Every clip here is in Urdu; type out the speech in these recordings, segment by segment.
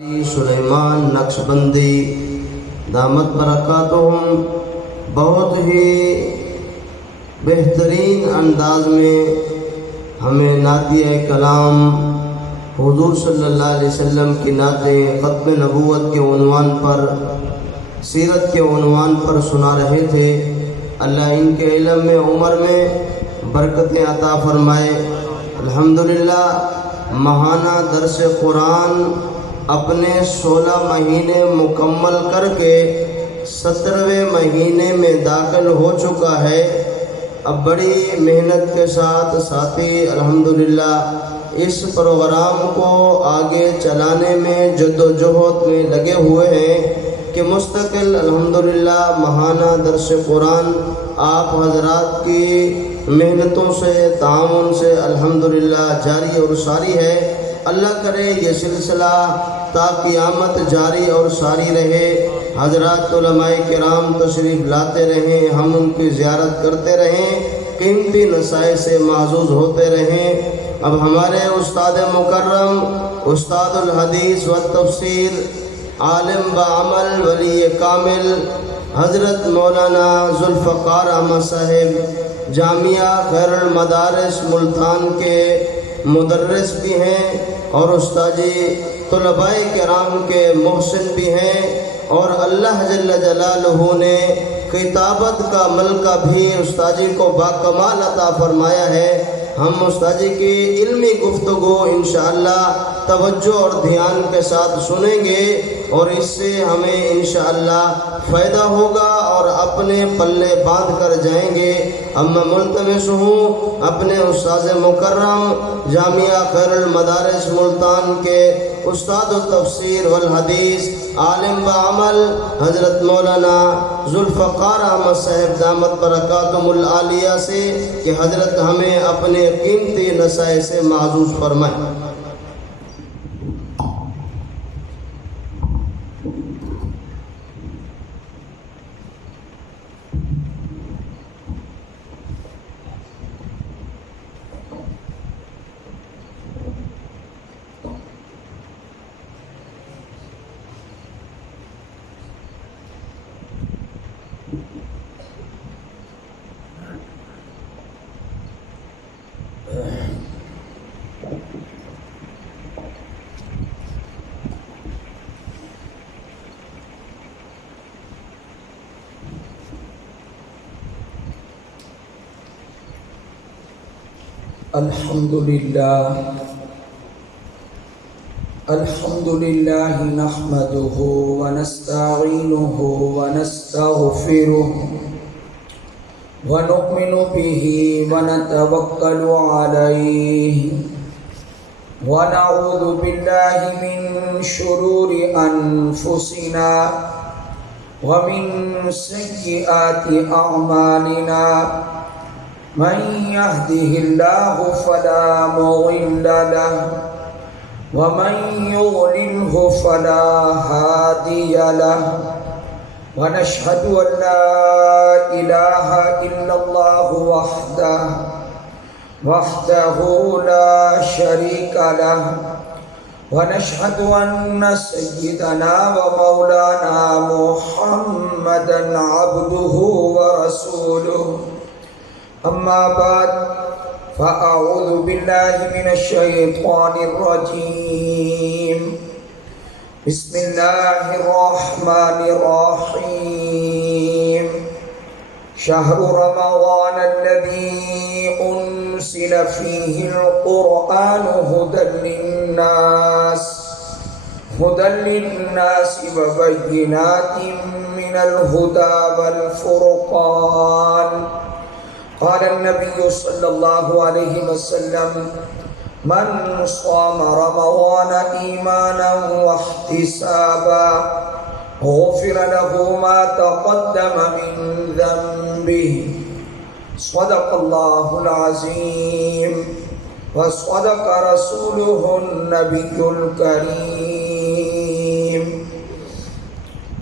سلیمان نقشبندی دامت برکاتہم بہت ہی بہترین انداز میں ہمیں نعتیہ کلام حضور صلی اللہ علیہ وسلم کی نعتیں ختم نبوت کے عنوان پر، سیرت کے عنوان پر سنا رہے تھے۔ اللہ ان کے علم میں عمر میں برکتیں عطا فرمائے۔ الحمدللہ ماہانہ درس قرآن اپنے 16 مہینے مکمل کر کے 17ویں مہینے میں داخل ہو چکا ہے۔ اب بڑی محنت کے ساتھ ساتھی الحمدللہ اس پروگرام کو آگے چلانے میں جد و جہد میں لگے ہوئے ہیں کہ مستقل الحمدللہ ماہانہ درس قرآن آپ حضرات کی محنتوں سے تعاون سے الحمدللہ جاری اور ساری ہے۔ اللہ کرے یہ سلسلہ تا قیامت جاری اور ساری رہے۔ حضرات علماء کرام تشریف لاتے رہیں، ہم ان کی زیارت کرتے رہیں، قیمتی نصائح سے معزوز ہوتے رہیں۔ اب ہمارے استاد مکرم، استاد الحدیث و تفسیر، عالم بعمل، ولی کامل حضرت مولانا ذوالفقار احمد صاحب جامعہ خیر المدارس ملتان کے مدرس بھی ہیں اور استاذی طلباء کرام کے محسن بھی ہیں، اور اللہ جل جلالہ نے کتابت کا ملکہ بھی استاذی کو باکمال عطا فرمایا ہے۔ ہم استاذی کی علمی گفتگو انشاءاللہ توجہ اور دھیان کے ساتھ سنیں گے، اور اس سے ہمیں انشاءاللہ فائدہ ہوگا اور اپنے پلے باندھ کر جائیں گے۔ اب میں ملتمس ہوں اپنے استاذ مکرم جامعہ خیر المدارس ملتان کے استاد التفسیر والحدیث، عالم بعمل حضرت مولانا ذوالفقار احمد صاحب دامت برکاتہم العالیہ سے کہ حضرت ہمیں اپنے قیمتی نصائح سے معزوز فرمائیں۔ الحمدللہ نحمده ونستعینه ونستغفره ونؤمن به ونتوکل علیہ ونعوذ باللہ من شرور انفسنا ومن سیئات اعمالنا من يهده الله فلا مضل له ومن يضلله فلا هادي له ونشهد أن لا إله إلا الله وحده لا شريك له ونشهد أن سيدنا ومولانا محمدا عبده ورسوله أما بعد فأعوذ بالله من الشيطان الرجيم بسم الله الرحمن الرحيم شهر رمضان الذي أنزل فيه القرآن هدى للناس وبينات من الهدى والفرقان قال النبي صلى الله عليه وسلم من صام رمضان إيمانا واحتسابا غفر له ما تقدم من ذنبه صدق الله العظيم وصدق رسوله النبي الكريم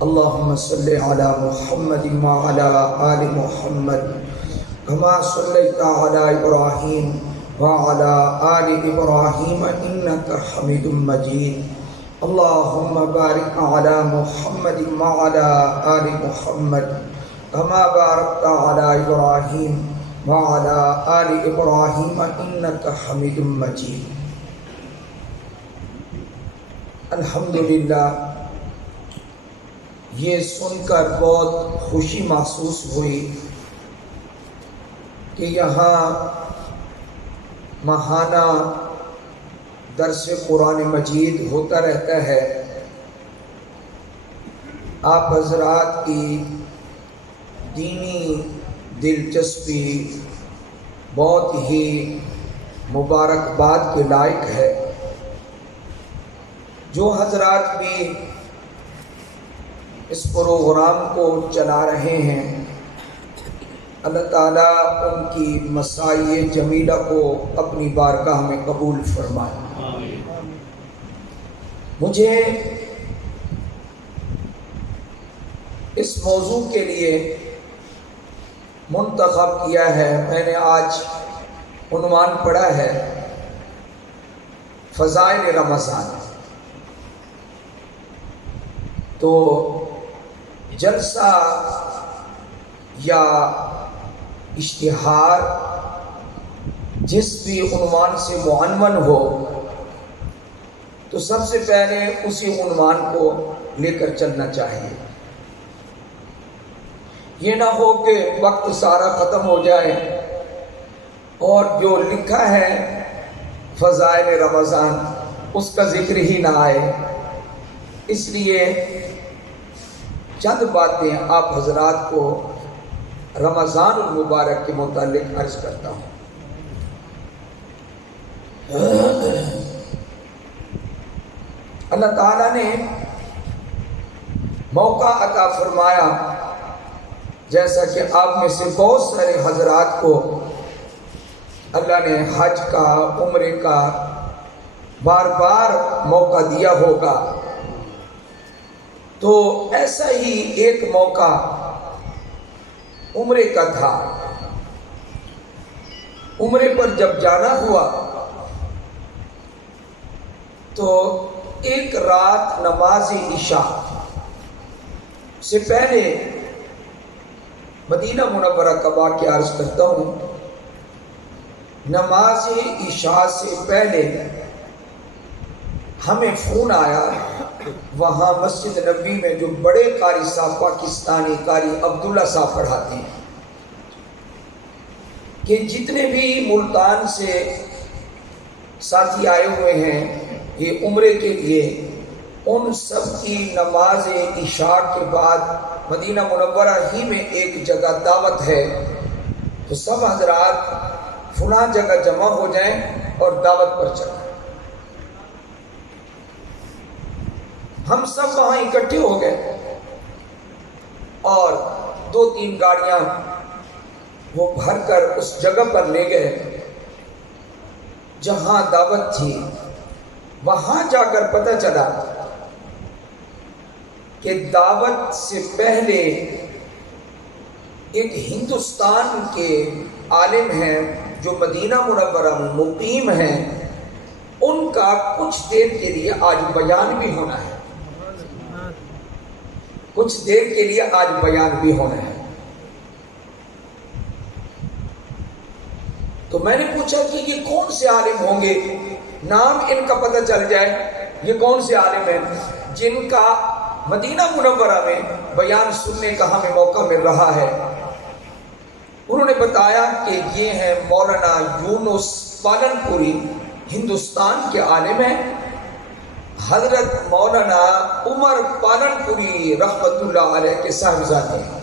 اللهم صل على محمد وعلى آل محمد كما صليت على إبراهيم وعلى آل إبراهيم إنك حميد مجيد اللهم بارك على محمد وعلى آل محمد كما باركت على إبراهيم وعلى آل إبراهيم إنك حميد مجيد. الحمدللہ، یہ سن کر بہت خوشی محسوس ہوئی کہ یہاں ماہانہ درس قرآن مجید ہوتا رہتا ہے. آپ حضرات کی دینی دلچسپی بہت ہی مبارکباد کے لائق ہے. جو حضرات بھی اس پروگرام کو چلا رہے ہیں، اللہ تعالیٰ ان کی مساعی جمیلہ کو اپنی بارگاہ میں قبول فرمائے. مجھے اس موضوع کے لیے منتخب کیا ہے، میں نے آج عنوان پڑھا ہے فضائل رمضان. تو جلسہ یا اشتہار جس بھی عنوان سے معنون ہو تو سب سے پہلے اسی عنوان کو لے کر چلنا چاہیے. یہ نہ ہو کہ وقت سارا ختم ہو جائے اور جو لکھا ہے فضائل رمضان اس کا ذکر ہی نہ آئے. اس لیے چند باتیں آپ حضرات کو رمضان المبارک کے متعلق عرض کرتا ہوں. اللہ تعالیٰ نے موقع عطا فرمایا، جیسا کہ آپ میں سے بہت سارے حضرات کو اللہ نے حج کا، عمرے کا بار بار موقع دیا ہوگا. تو ایسا ہی ایک موقع عمرے کا تھا. عمرے پر جب جانا ہوا تو ایک رات نماز عشاء سے پہلے مدینہ منورہ کا واقعہ عرض کرتا ہوں. نماز عشاء سے پہلے ہمیں فون آیا، وہاں مسجد نبوی میں جو بڑے قاری صاحب، پاکستانی قاری عبداللہ صاحب پڑھاتے ہیں، کہ جتنے بھی ملتان سے ساتھی آئے ہوئے ہیں یہ عمرے کے لیے، ان سب کی نماز عشاء کے بعد مدینہ منورہ ہی میں ایک جگہ دعوت ہے. تو سب حضرات فلاں جگہ جمع ہو جائیں اور دعوت پر چلیں. ہم سب وہاں اکٹھے ہو گئے اور 2-3 گاڑیاں وہ بھر کر اس جگہ پر لے گئے جہاں دعوت تھی. وہاں جا کر پتہ چلا کہ دعوت سے پہلے ایک ہندوستان کے عالم ہیں جو مدینہ منورہ میں مقیم ہیں، ان کا کچھ دیر کے لیے آج بیان بھی ہونا ہے. کچھ دیر کے لیے آج بیان بھی ہونا ہے. تو میں نے پوچھا کہ یہ کون سے عالم ہوں گے، نام ان کا پتہ چل جائے. یہ کون سے عالم ہیں جن کا مدینہ منورہ میں بیان سننے کا ہمیں موقع مل رہا ہے؟ انہوں نے بتایا کہ یہ ہیں مولانا یونس پالن پوری، ہندوستان کے عالم ہیں. حضرت مولانا عمر پالن پوری رحمت اللہ علیہ کے صاحبزادے ہیں.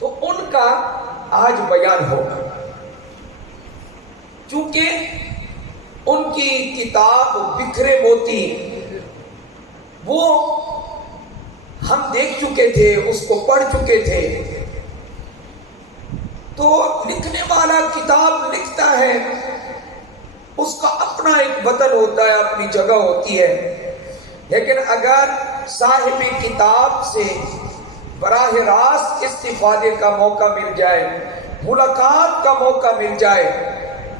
تو ان کا آج بیان ہوگا. چونکہ ان کی کتاب بکھرے موتی وہ ہم دیکھ چکے تھے، اس کو پڑھ چکے تھے. تو لکھنے والا کتاب لکھتا ہے، اس کا اپنا ایک وطن ہوتا ہے، اپنی جگہ ہوتی ہے. لیکن اگر صاحب کتاب سے براہ راست استفادے کا موقع مل جائے، ملاقات کا موقع مل جائے،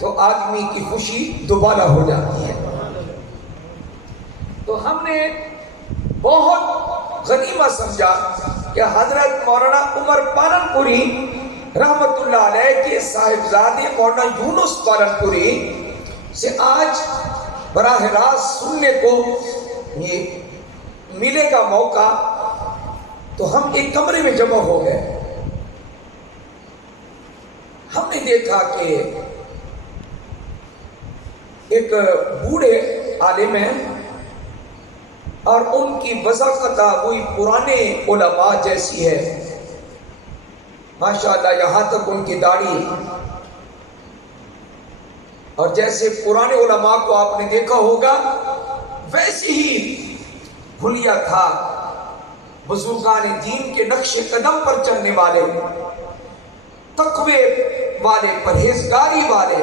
تو آدمی کی خوشی دوبارہ ہو جاتی ہے. تو ہم نے بہت غنیمت سمجھا کہ حضرت مولانا عمر پالنپوری رحمت اللہ علیہ کے صاحبزادے مولانا یونس پالنپوری سے آج براہ راست سننے کو یہ ملے گا موقع، تو ہم ایک کمرے میں جمع ہو گئے. ہم نے دیکھا کہ ایک بوڑھے عالم ہیں اور ان کی وضاحت وہی پرانے علماء جیسی ہے، ماشاءاللہ یہاں تک ان کی داڑھی، اور جیسے پرانے علماء کو آپ نے دیکھا ہوگا ویسے ہی حلیہ تھا. بزرگان دین کے نقش قدم پر چلنے والے، تقوی والے، پرہیزگاری والے،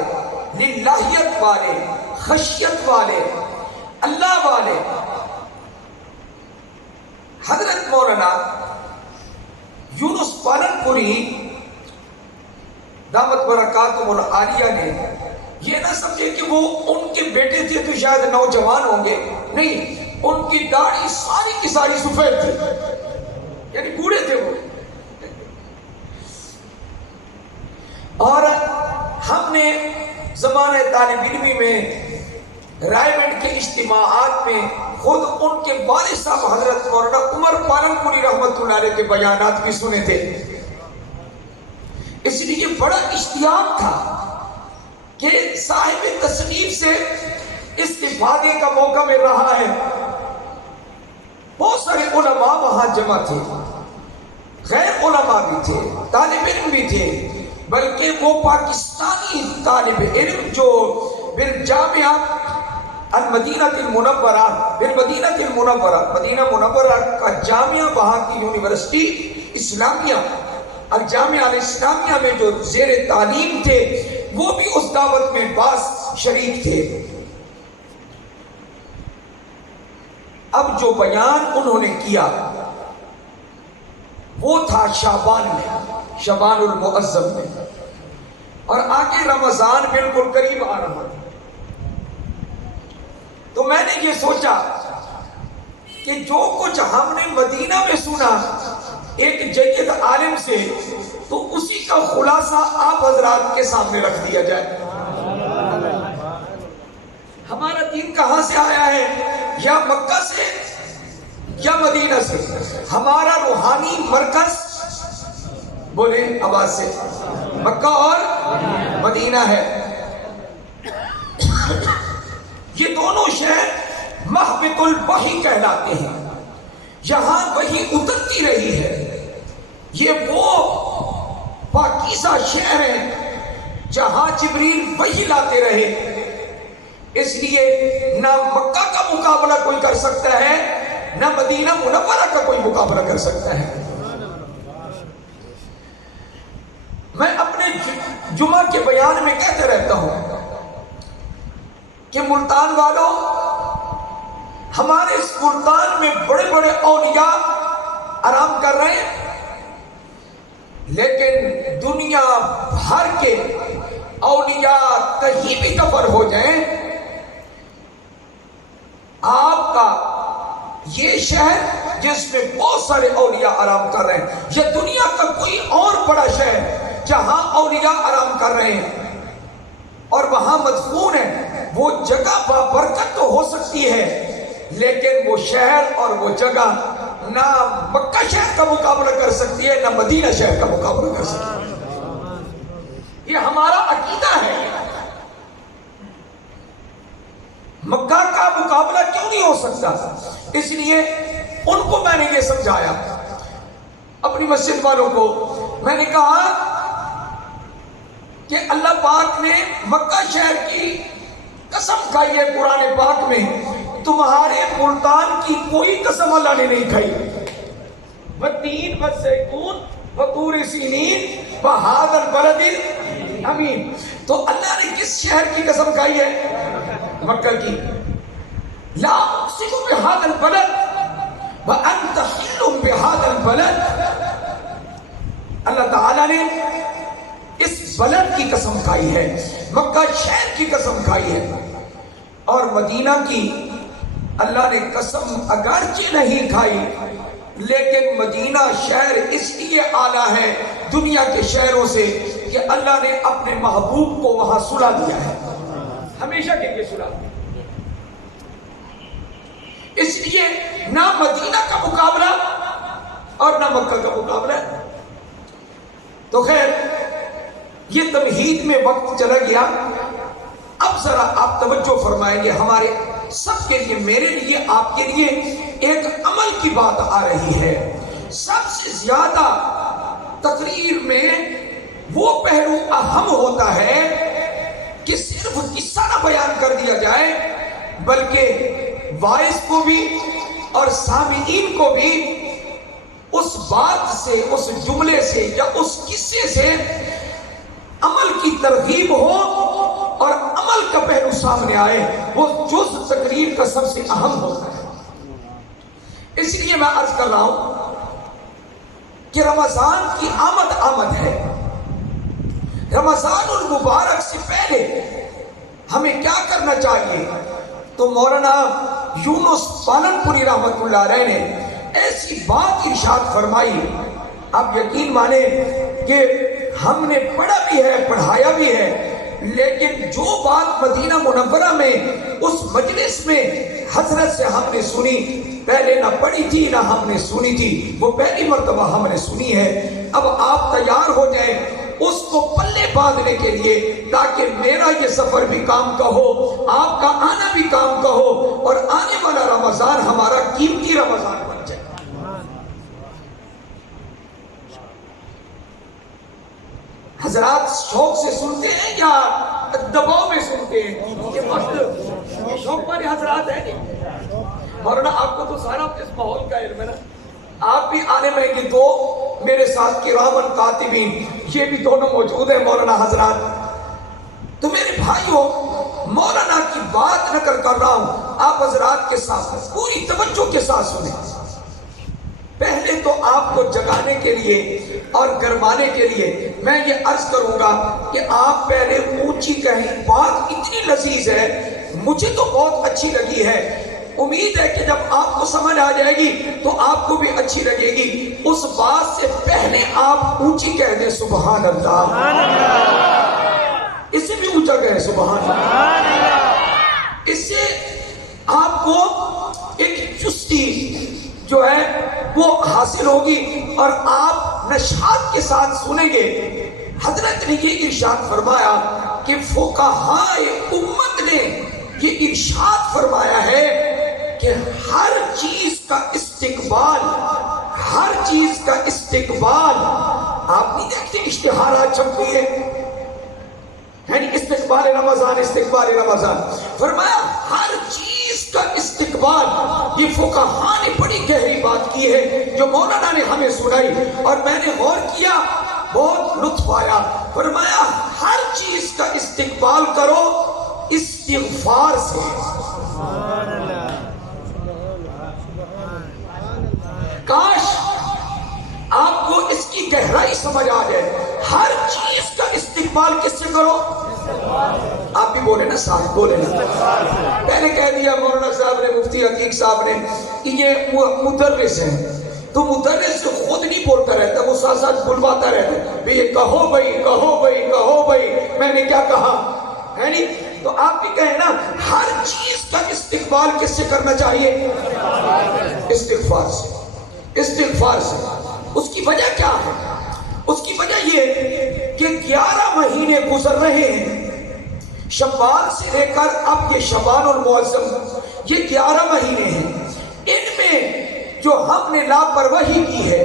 للہیت والے، خشیت والے، اللہ والے. حضرت مولانا یونس پالنپوری دامت برکاتہم العالیہ نے یہ نہ سمجھے کہ وہ ان کے بیٹے تھے تو شاید نوجوان ہوں گے، نہیں، ان کی داڑھی ساری کی ساری سفید تھی، یعنی بوڑھے تھے وہ. اور ہم نے زمانہ طالب علمی میں رائے گنج کے اجتماعات میں خود ان کے والد صاحب حضرت مولانا عمر پالنپوری رحمت اللہ علیہ کے بیانات بھی سنے تھے. اس لیے بڑا اشتیاق تھا کہ صاحب تصنیف سے استفادے کا موقع مل رہا ہے. بہت سارے علماء وہاں جمع تھے، غیر علماء بھی تھے، طالب علم بھی تھے، بلکہ وہ پاکستانی طالب علم جو بالجامعہ المدینہ المنورہ، مدینہ منورہ کا جامعہ، وہاں کی یونیورسٹی اسلامیہ الجامعہ الاسلامیہ میں جو زیر تعلیم تھے، وہ بھی اس دعوت میں بعض شریک تھے. اب جو بیان انہوں نے کیا وہ تھا شعبان میں، شعبان المعظم میں، اور آگے رمضان بالکل قریب آ رہا تھا. تو میں نے یہ سوچا کہ جو کچھ ہم نے مدینہ میں سنا ایک جید عالم سے، تو اسی کا خلاصہ آپ حضرات کے سامنے رکھ دیا جائے. ہمارا دین کہاں سے آیا ہے؟ یا مکہ سے یا مدینہ سے. ہمارا روحانی مرکز، بولے آواز سے، مکہ اور مدینہ ہے. یہ دونوں شہر محبت الوحی کہلاتے ہیں، یہاں وحی اترتی رہی ہے. یہ وہ پاکیزہ شہر ہے جہاں جبریل وحی لاتے رہے. اس لیے نہ مکہ کا مقابلہ کوئی کر سکتا ہے، نہ مدینہ منورہ کا کوئی مقابلہ کر سکتا ہے. میں اپنے جمعہ کے بیان میں کہتے رہتا ہوں کہ ملتان والوں، ہمارے اس ملتان میں بڑے بڑے اولیاء آرام کر رہے ہیں، لیکن دنیا بھر کے اولیاء کہیں بھی دفن ہو جائیں، آپ کا یہ شہر جس میں بہت سارے اولیاء آرام کر رہے ہیں، یہ دنیا کا کوئی اور بڑا شہر جہاں اولیاء آرام کر رہے ہیں اور وہاں مدفون ہیں، وہ جگہ بابرکت تو ہو سکتی ہے، لیکن وہ شہر اور وہ جگہ نہ مکہ شہر کا مقابلہ کر سکتی ہے، نہ مدینہ شہر کا مقابلہ کر سکتی ہے. یہ ہمارا عقیدہ ہے. مکہ کا مقابلہ کیوں نہیں ہو سکتا؟ اس لیے ان کو میں نے یہ سمجھایا، اپنی مسجد والوں کو میں نے کہا کہ اللہ پاک نے مکہ شہر کی قسم کھائی ہے قرآن پاک میں، تمہارے ملتان کی کوئی قسم اللہ نے نہیں کھائی. والتین والزیتون وطور سینین وہذا البلد الامین. تو اللہ نے کس شہر کی قسم کھائی ہے؟ مکہ کی. لا اقسم بهذا البلد وانت حل بهذا البلد. اللہ تعالیٰ نے اس بلد کی قسم کھائی ہے، مکہ شہر کی قسم کھائی ہے. اور مدینہ کی اللہ نے قسم اگرچہ نہیں کھائی لیکن مدینہ شہر اس لیے اعلیٰ ہے دنیا کے شہروں سے کہ اللہ نے اپنے محبوب کو وہاں سلا دیا ہے، ہمیشہ کے لیے سلا دیا۔ اس لیے نہ مدینہ کا مقابلہ اور نہ مکہ کا مقابلہ۔ تو خیر یہ تمہید میں وقت چلا گیا، اب ذرا آپ توجہ فرمائیں گے، ہمارے سب کے لیے، میرے لیے، آپ کے لیے ایک عمل کی بات آ رہی ہے۔ سب سے زیادہ تقریر میں وہ پہلو اہم ہوتا ہے کہ صرف قصہ نہ بیان کر دیا جائے بلکہ وائس کو بھی اور سامعین کو بھی اس بات سے، اس جملے سے یا اس قصے سے عمل کی ترغیب ہو اور عمل کا پہلو سامنے آئے، وہ جز تقریر کا سب سے اہم ہوتا ہے۔ اس لیے میں عرض کر رہا ہوں کہ رمضان کی آمد ہے۔ رمضان المبارک سے پہلے ہمیں کیا کرنا چاہیے؟ تو مولانا یونس پالنپوری رحمت اللہ علیہ نے ایسی بات ارشاد فرمائی، آپ یقین مانیں کہ ہم نے پڑھا بھی ہے، پڑھایا بھی ہے، لیکن جو بات مدینہ منورہ میں اس مجلس میں حضرت سے ہم نے سنی، پہلے نہ پڑھی تھی نہ ہم نے سنی تھی، وہ پہلی مرتبہ ہم نے سنی ہے۔ اب آپ تیار ہو جائیں اس کو پلے باندھنے کے لیے، تاکہ میرا یہ سفر بھی کام کا ہو، آپ کا آنا بھی کام کا ہو، اور آنے والا رمضان ہمارا قیمتی رمضان بن جائے۔ حضرات شوق سے سنتے ہیں یا دباؤ میں سنتے ہیں؟ یہ وقت شوق والے حضرات ہیں نہیں؟ مولانا آپ کو تو سارا اس ماحول کا علم ہے نا، آپ بھی آنے میں یہ دو میرے ساتھ کرامن کاتبین یہ بھی دونوں موجود ہیں مولانا حضرات۔ تو میرے بھائیوں، مولانا کی بات نقل کر رہا ہوں، آپ حضرات کے ساتھ پوری توجہ کے ساتھ سنیں۔ پہلے تو آپ کو جگانے کے لیے اور گرمانے کے لیے میں یہ عرض کروں گا کہ آپ پہلے اونچی کہیں، بات اتنی لذیذ ہے، مجھے تو بہت اچھی لگی ہے، امید ہے کہ جب آپ کو سمجھ آ جائے گی تو آپ کو بھی اچھی لگے گی۔ اس بات سے پہلے آپ اونچی کہہ دیں سبحان اللہ، اسے بھی اونچا کہیں سبحان اللہ، اس سے آپ کو ایک چستی جو ہے وہ حاصل ہوگی اور آپ نشاط کے ساتھ سنیں گے۔ حضرت نے یہ ارشاد فرمایا کہ فقہائے امت نے یہ ارشاد فرمایا ہے کہ ہر چیز کا استقبال، ہر چیز کا استقبال، آپ نہیں دیکھتے اشتہارات چھپتے ہیں، یعنی استقبال رمضان، استقبال رمضان، فرمایا ہر چیز کا استقبال۔ یہ فقہاء نے بڑی گہری بات کی ہے جو مولانا نے ہمیں سنائی اور میں نے غور کیا، بہت لطف آیا۔ فرمایا ہر چیز کا استقبال کرو استغفار سے۔ کاش آپ کو اس کی گہرائی سمجھ آ جائے، ہر چیز کا استقبال کس سے کرو؟ آپ بھی بولے نا، ساتھ بولے نا۔ پہلے کہہ دیا مولانا صاحب نے، مفتی حقیق صاحب نے کہ یہ مدرس ہیں، تو مدرس خود نہیں بولتا رہتا، وہ ساتھ ساتھ بلواتا رہتا ہے، یہ کہو بھائی، کہو بھائی، کہو بھائی، میں نے کیا کہا ہے نہیں؟ تو آپ بھی کہیں نا، ہر چیز کا استقبال کس سے کرنا چاہیے؟ استغفار سے، استغفار سے۔ اس کی وجہ کیا ہے؟ اس کی وجہ یہ کہ 11 مہینے گزر رہے ہیں، شوال سے لے کر اب یہ شعبان المعظم، یہ 11 مہینے ہیں۔ ان میں جو ہم نے لاپرواہی کی ہے،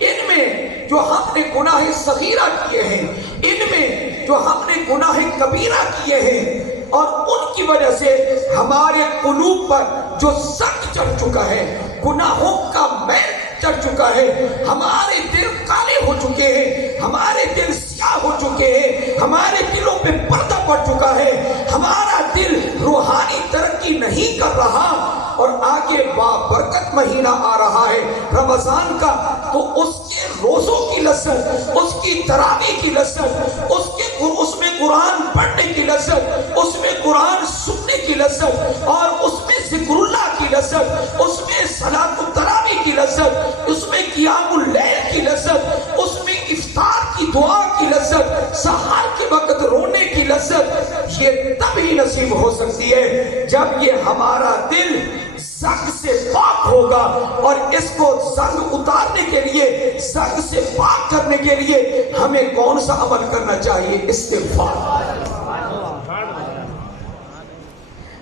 ان میں جو ہم نے گناہ صغیرہ کیے ہیں، ان میں جو ہم نے گناہ کبیرہ کیے ہیں، اور ان کی وجہ سے ہمارے قلوب پر جو سخت چڑھ چکا ہے، گناہوں کا میل چڑھ چکا ہے، ہمارے دل کالے ہو چکے ہیں، ہمارے دل سیاہ ہو چکے ہیں، ہمارے دلوں پہ پردہ پڑ چکا ہے، ہمارا دل روحانی ترقی نہیں کر رہا، اور آگے بابرکت مہینہ آ رہا ہے رمضان کا، تو اس کے روزوں کی لذت، اس کی تراویح کی لذت، اس میں قرآن پڑھنے کی لذت، اس میں قرآن سننے کی لذت، اور اس میں ذکر اللہ کی لذت، اس میں صلاۃ التراویح کی لذت، اس میں قیام اللیل کی لذت، اس میں افطار کی دعا کی لذت، سحر کے وقت رونے کی لذت، یہ تب ہی نصیب ہو سکتی ہے جب یہ ہمارا دل زنگ سے پاک ہوگا. اور اس کو زنگ اتارنے کے لیے، زنگ سے پاک کرنے کے لیے ہمیں کون سا عمل کرنا چاہیے؟ استغفار.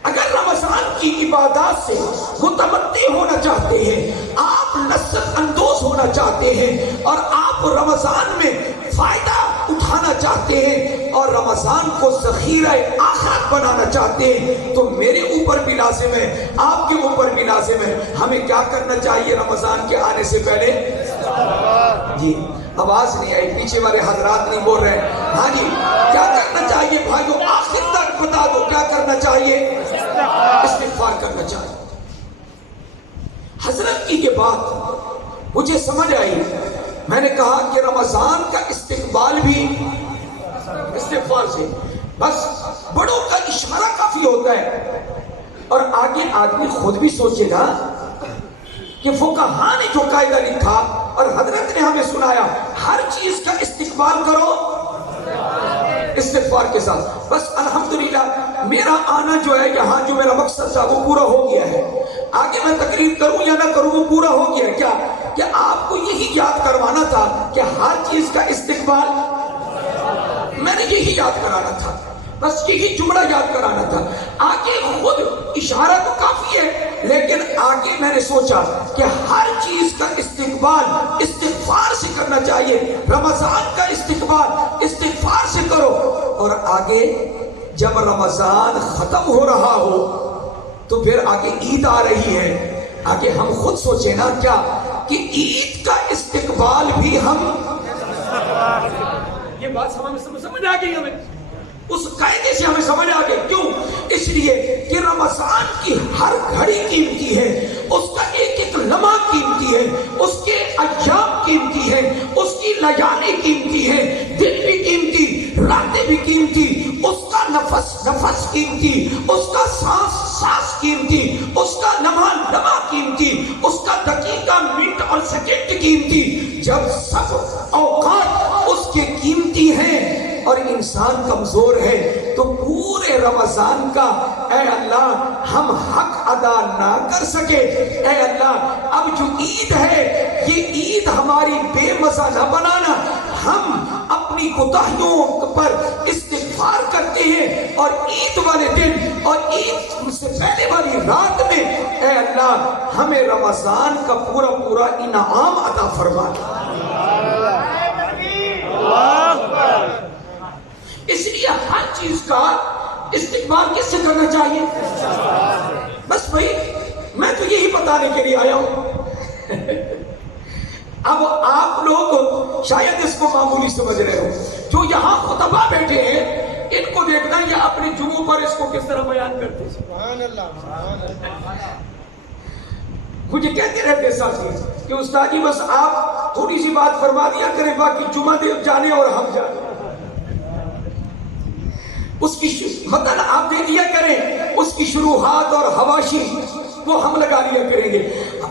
اگر رمضان کی عبادات سے متمتع ہونا چاہتے ہیں، آپ لذت اندوز ہونا چاہتے ہیں، اور آپ رمضان میں فائدہ اٹھانا چاہتے ہیں اور رمضان کو ذخیرہ آخرت بنانا چاہتے ہیں، تو میرے اوپر بھی لازم ہے، آپ کے اوپر بھی لازم ہے، ہمیں کیا کرنا چاہیے رمضان کے آنے سے پہلے؟ جی آواز نہیں آئی، پیچھے والے حضرات نہیں بول رہے. ہاں جی، کیا کرنا چاہیے بھائیو؟ آخر تک بتا دو کیا کرنا چاہیے؟ استغفار کرنا چاہیے. حضرت کی یہ بات مجھے سمجھ آئی. میں نے کہا کہ رمضان کا استقبال بھی استغفار سے، بس بڑوں کا اشارہ کافی ہوتا ہے. اور آگے آدمی خود بھی سوچے گا کہ فقہاء نے جو قاعدہ لکھا اور حضرت نے ہمیں سنایا، ہر چیز کا استقبال کرو استغفار کے ساتھ. بس الحمدللہ میرا آنا جو ہے یہاں، جو میرا مقصد تھا وہ پورا ہو گیا ہے. آگے میں تقریر کروں یا نہ کروں وہ پورا ہو گیا ہے. کیا کہ آپ کو یہی یاد کروانا تھا کہ ہر چیز کا استقبال، میں نے یہی یاد کرانا تھا، بس یہی جملہ یاد کرانا تھا. آگے خود اشارہ تو کافی ہے، لیکن آگے میں نے سوچا کہ ہر چیز کا استقبال استغفار سے کرنا چاہیے. رمضان کا استقبال استغفار سے کرو. اور آگے جب رمضان ختم ہو رہا ہو تو پھر آگے عید آ رہی ہے. آگے ہم خود سوچیں نا کیا کہ عید کا استقبال بھی ہم، یہ بات سمجھ آ گئی ہمیں، اس قاعدے سے ہمیں سمجھ آ گئی. کیوں؟ اس لیے کہ رمضان کی ہر گھڑی قیمتی ہے، اس کا ایک ایک لمحہ قیمتی ہے، اس کے ایام قیمتی ہے، اس کی لیالی قیمتی ہے، دن بھی قیمتی، راتیں بھی قیمتی، اس کا نفس قیمتی، اس کا سانس قیمتی، اس کا لمحہ قیمتی، اس کا دقیقہ، منٹ اور سیکنڈ قیمتی. جب سب اوقات اس کے قیمتی ہیں اور انسان کمزور ہے تو پورے رمضان کا اے اللہ ہم حق ادا نہ کر سکے. اے اللہ اب جو عید ہے یہ عید ہماری بے مزہ نہ بنانا. ہم اپنی کوتاہیوں پر استغفار کرتے ہیں اور عید والے دن اور عید سے پہلے والی رات میں اے اللہ ہمیں رمضان کا پورا انعام عطا فرما. اس لیے ہر چیز کا استقبال کس سے کرنا چاہیے؟ بس بھائی میں تو یہی بتانے کے لیے آیا ہوں. اب آپ لوگ شاید اس کو معمولی سمجھ رہے ہو. جو یہاں خطبہ بیٹھے ہیں ان کو دیکھنا یہ اپنے جمعوں پر اس کو کس طرح بیان کرتے. سبحان اللہ. مجھے کہتے رہتے ساتھی کہ استاد جی بس آپ تھوڑی سی بات فرما دیا کریں، باقی جمعہ دے جانے اور ہم جانے. اس کی متن آپ دے دیا کریں، اس کی شروحات اور حواشی وہ ہم لگا لیا کریں گے،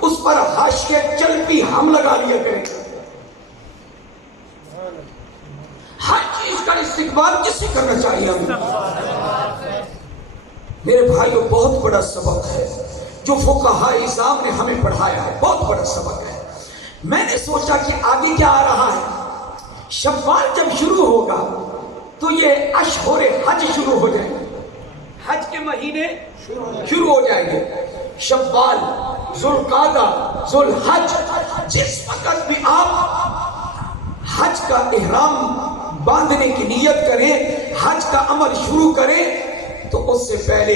اس پر حاشیے چلپی ہم لگا لیا کریں گے. ہر چیز کا استقبال کس سے کرنا چاہیے ہمیں؟ میرے بھائیو بہت بڑا سبق ہے جو فقہاء اسلام نے ہمیں پڑھایا ہے، بہت بڑا سبق ہے. میں نے سوچا کہ آگے کیا آ رہا ہے. شوال جب شروع ہوگا تو یہ اشہر حج شروع ہو جائیں گے، حج کے مہینے شروع ہو جائیں گے. شوال، ذوالقعدہ، ذوالحج. جس وقت بھی آپ حج کا احرام باندھنے کی نیت کریں، حج کا عمل شروع کریں، تو اس سے پہلے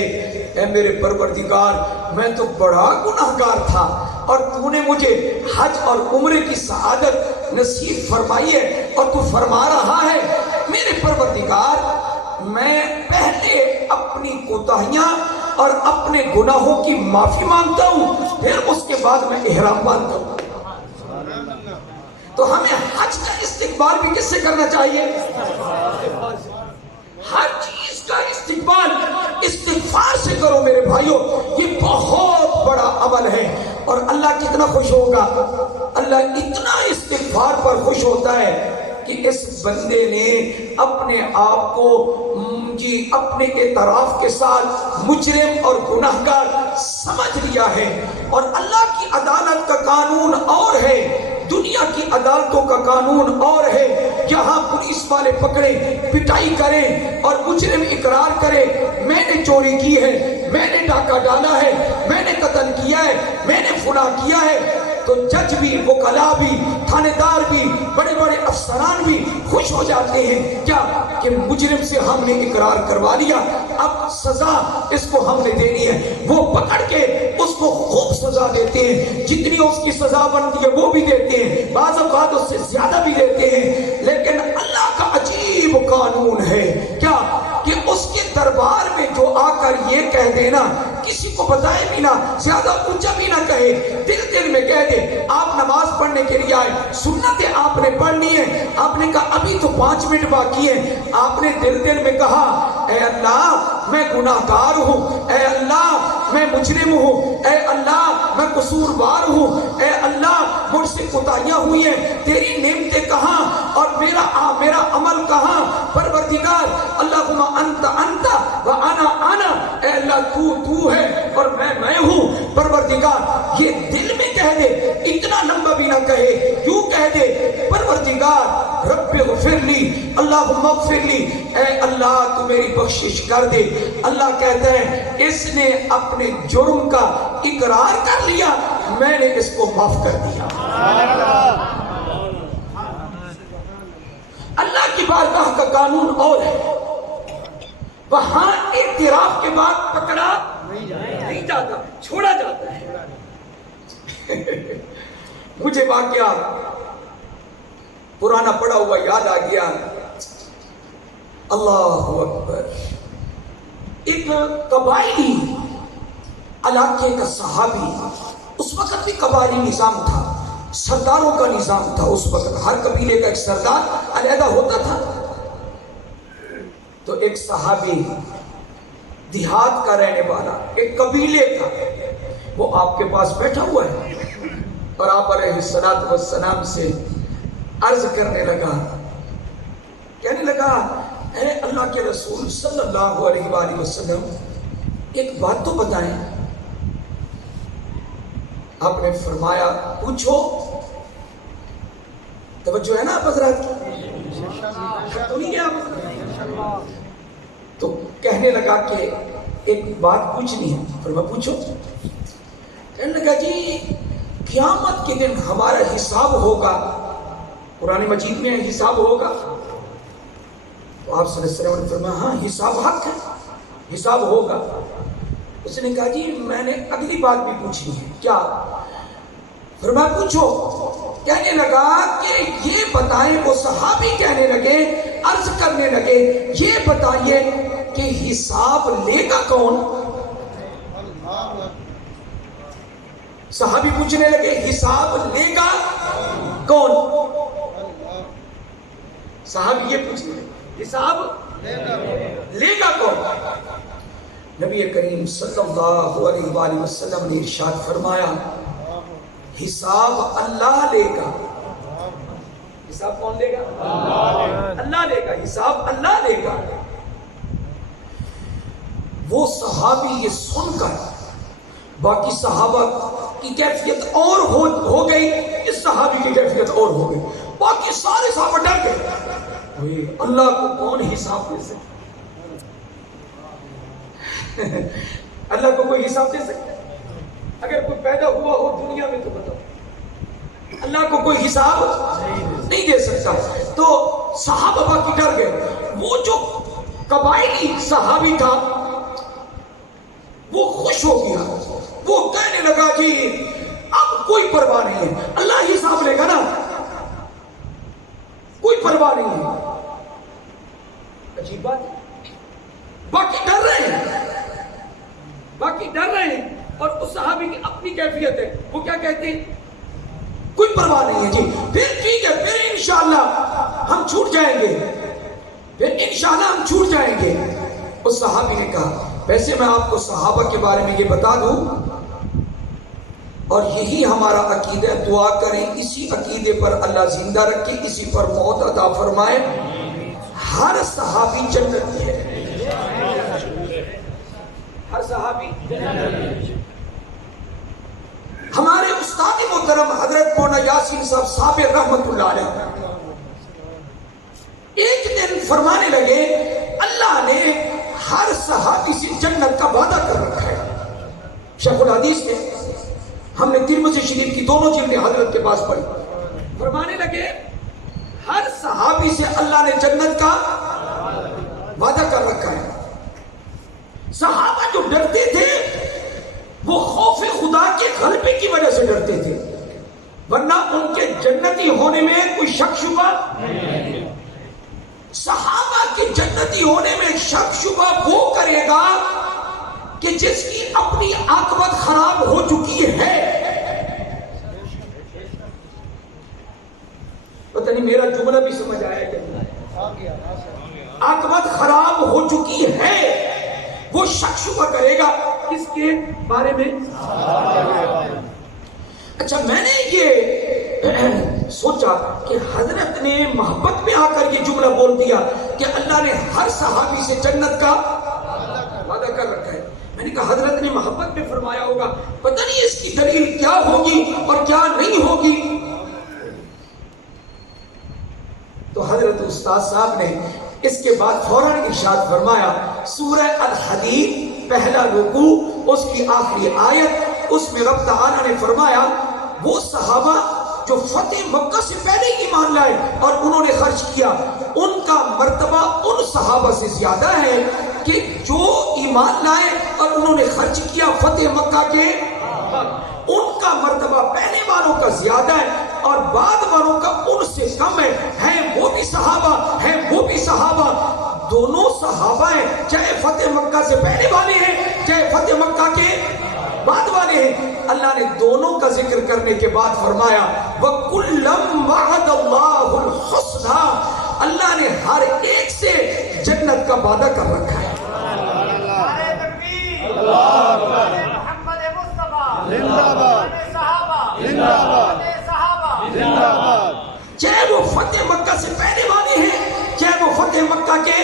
اے میرے پروردگار میں تو بڑا گناہگار تھا اور تو نے مجھے حج اور عمرے کی سعادت نصیب فرمائی ہے اور تو فرما رہا ہے میرے پروردگار میں پہلے اپنی کوتاہیاں اور اپنے گناہوں کی معافی مانگتا ہوں، پھر اس کے بعد میں احرام باندھتا ہوں. تو ہمیں حج کا استقبال بھی کس سے کرنا چاہیے؟ ہر چیز کا استقبال استغفار سے کرو میرے بھائیوں. یہ بہت بڑا عمل ہے، اور اللہ کتنا خوش ہوگا، اللہ اتنا استغفار پر خوش ہوتا ہے کہ اس بندے نے اپنے آپ کو اپنے اعتراف کے ساتھ مجرم اور گناہگار سمجھ لیا ہے۔ اور اللہ کی عدالت کا قانون اور ہے، دنیا کی عدالتوں کا قانون اور ہے۔ یہاں پولیس والے پکڑے، پٹائی کریں اور مجرم اقرار کرے میں نے چوری کی ہے، میں نے ڈاکہ ڈالا ہے، میں نے قتل کیا ہے، میں نے فلاں کیا ہے، تو جج بھی، وکلا بھی، تھانے دار بھی، بڑے بڑے افسران بھی خوش ہو جاتے ہیں، کیا کہ مجرم سے ہم نے اقرار کروا لیا، اب سزا اس کو ہم نے دینی ہے۔ وہ پکڑ کے اس کو خوب سزا دیتے ہیں، جتنی اس کی سزا بنتی ہے وہ بھی دیتے ہیں، بعض اوقات اس سے زیادہ بھی دیتے ہیں۔ لیکن اللہ کا عجیب قانون ہے کیا کہ اس کے دربار میں جو آ کر یہ کہہ دینا، کسی کو بتائے بھی نہ، زیادہ اونچا بھی نہ کہے، دل میں کہہ دے آپ نماز پڑھنے کے لیے آئے، سنتیں آپ نے پڑھنی ہے، آپ نے کہا ابھی تو 5 منٹ باقی ہے، آپ نے دل میں کہا اے اللہ میں گناہگار ہوں، اے اللہ میں مجرم ہوں، اے اللہ میں قصوروار ہوں، اے اللہ مجھ سے کوتاہیاں ہوئی ہیں، تیری نعمتیں کہاں اور میرا عمل کہاں؟ پروردگار اللہم انت و انا، اے اللہ تو ہے اور میں ہوں۔ پروردگار یہ دل میں کہہ دے، اتنا لمبا بھی نہ کہے، یوں کہہ دے پروردگار رب اغفر لی، اللہم اغفر لی، اے اللہ تو میری بخشش کر دے۔ اللہ کہتا ہے اس نے اپنے جرم کا اقرار کر لیا، میں نے اس کو معاف کر دیا۔ اللہ کی بارگاہ کا قانون اور ہے، وہاں اعتراف کے بعد پکڑا نہیں جاتا، چھوڑا جاتا ہے۔ مجھے واقعہ پرانا پڑا ہوا یاد آ گیا، اللہ اکبر، ایک قبائلی علاقے کا صحابی، اس وقت بھی قبائلی نظام تھا، سرداروں کا نظام تھا، اس وقت ہر قبیلے کا ایک سردار علیحدہ ہوتا تھا۔ تو ایک صحابی دیہات کا رہنے والا، ایک قبیلے کا، وہ آپ کے پاس بیٹھا ہوا ہے اور آپ علیہ الصلوۃ والسلام سے عرض کرنے لگا، کہنے لگا اے اللہ کے رسول صلی اللہ علیہ وآلہ وسلم ایک بات تو بتائیں۔ آپ نے فرمایا پوچھو، توجہ ہے نا آپ حضرات کی؟ تو کہنے لگا کہ ایک بات پوچھنی ہے، فرمایا پوچھو۔ کہنے لگا جی قیامت کے دن ہمارا حساب ہوگا، قرآن مجید میں حساب ہوگا؟ تو آپ صلی اللہ علیہ وسلم نے فرمایا ہاں حساب حق ہے، حساب ہوگا۔ اس نے کہا جی میں نے اگلی بات بھی پوچھنی ہے، کیا؟ فرمایا پوچھو۔ کہنے لگا کہ یہ بتائیں، وہ صحابی کہنے لگے، عرض کرنے لگے یہ بتائیے کہ حساب لے گا کون؟ صحابی پوچھنے لگے حساب لے گا کون؟ صحابی یہ پوچھنے لگے حساب لے گا کون؟ نبی کریم صلی اللہ علیہ وآلہ وسلم نے ارشاد فرمایا حساب اللہ لے گا۔ حساب کون لے گا؟ اللہ لے گا، حساب اللہ لے گا۔ وہ صحابی یہ سن کر، باقی صحابہ کی کیفیت اور ہو گئی، اس صحابی کی کیفیت اور ہو گئی، باقی سارے صحابہ ڈر گئے، اللہ کو کون حساب دے سکتا؟ اللہ کو کوئی حساب دے سکتا؟ اگر کوئی پیدا ہوا ہو دنیا میں تو بتاؤ، اللہ کو کوئی حساب نہیں دے سکتا۔ تو صحابہ باقی ڈر گئے۔ وہ جو قبائلی صحابی تھا وہ خوش ہو گیا، وہ کہنے لگا جی اب کوئی پرواہ نہیں ہے، اللہ حساب لے گا نا، کوئی پرواہ نہیں ہے۔ عجیب بات ہے، باقی ڈر رہے ہیں، باقی ڈر رہے ہیں، اور اس صحابی کی اپنی کیفیت ہے، وہ کیا کہتے ہیں؟ کوئی پرواہ نہیں ہے جی، پھر ٹھیک ہے، پھر انشاءاللہ ہم چھوٹ جائیں گے، پھر انشاءاللہ ہم چھوٹ جائیں گے۔ اس صحابی نے کہا ویسے میں آپ کو صحابہ کے بارے میں یہ بتا دوں، اور یہی ہمارا عقیدہ، دعا کریں اسی عقیدے پر اللہ زندہ رکھے، اسی پر موت عطا فرمائے۔ ہر صحابی جنتی ہے، ہر صحابی جنتی۔ ہمارے استاد محترم حضرت مولانا یاسین صاحب صابر رحمت اللہ علیہ ایک دن فرمانے لگے اللہ نے ہر صحابی سے جنت کا وعدہ کر رکھا ہے۔ شیخ الحدیث نے، ہم نے ترمذی شریف کی دونوں جلدیں حضرت کے پاس پڑھی، فرمانے لگے ہر صحابی سے اللہ نے جنت کا وعدہ کر رکھا ہے۔ صحابہ جو ڈرتے تھے وہ خوف خدا کے غلبے کی وجہ سے ڈرتے تھے، ورنہ ان کے جنتی ہونے میں کوئی شک شبہ نہیں۔ صحابہ کے جنتی ہونے میں شک شبہ وہ کرے گا کہ جس کی اپنی عاقبت خراب ہو چکی ہے۔ پتہ نہیں میرا جملہ بھی سمجھ آیا کہ عاقبت خراب ہو چکی ہے، وہ شک شبہ کرے گا کس کے بارے میں؟ اچھا، میں نے یہ سوچا کہ حضرت نے محبت میں آ کر یہ جملہ بول دیا کہ اللہ نے ہر صحابی سے جنت کا وعدہ کر رکھا ہے۔ میں نے کہا حضرت نے محبت میں فرمایا ہوگا، پتہ نہیں اس کی دلیل کیا ہوگی اور کیا نہیں ہوگی۔ تو حضرت استاد صاحب نے اس کے بعد فوراً ارشاد فرمایا، سورہ الحدید پہلا رکوع اس کی آخری آیت، اس میں رب تعالیٰ نے فرمایا وہ صحابہ جو فتح مکہ سے پہلے ایمان لائے اور انہوں نے خرچ کیا، ان کا مرتبہ ان صحابہ سے زیادہ ہے کہ جو ایمان لائے اور انہوں نے خرچ کیا فتح مکہ کے، ان کا مرتبہ پہلے والوں کا زیادہ ہے اور بعد والوں کا ان سے کم ہے۔ ہیں وہ بھی صحابہ، ہیں وہ بھی صحابہ، دونوں صحابہ ہیں، چاہے فتح مکہ سے پہلے والے ہیں چاہے فتح مکہ کے بعد والے ہیں۔ اللہ نے دونوں کا ذکر کرنے کے بعد فرمایا وَكُلًّا وَعَدَ اللَّهُ الْحُسْنَى، اللہ نے ہر ایک سے جنت کا وعدہ کر رکھا ہے۔ محمد مصطفیٰ زندہ باد، صحابہ زندہ باد، زندہ باد، چاہے وہ فتح مکہ سے پہلے والے ہیں چاہے وہ فتح مکہ کے۔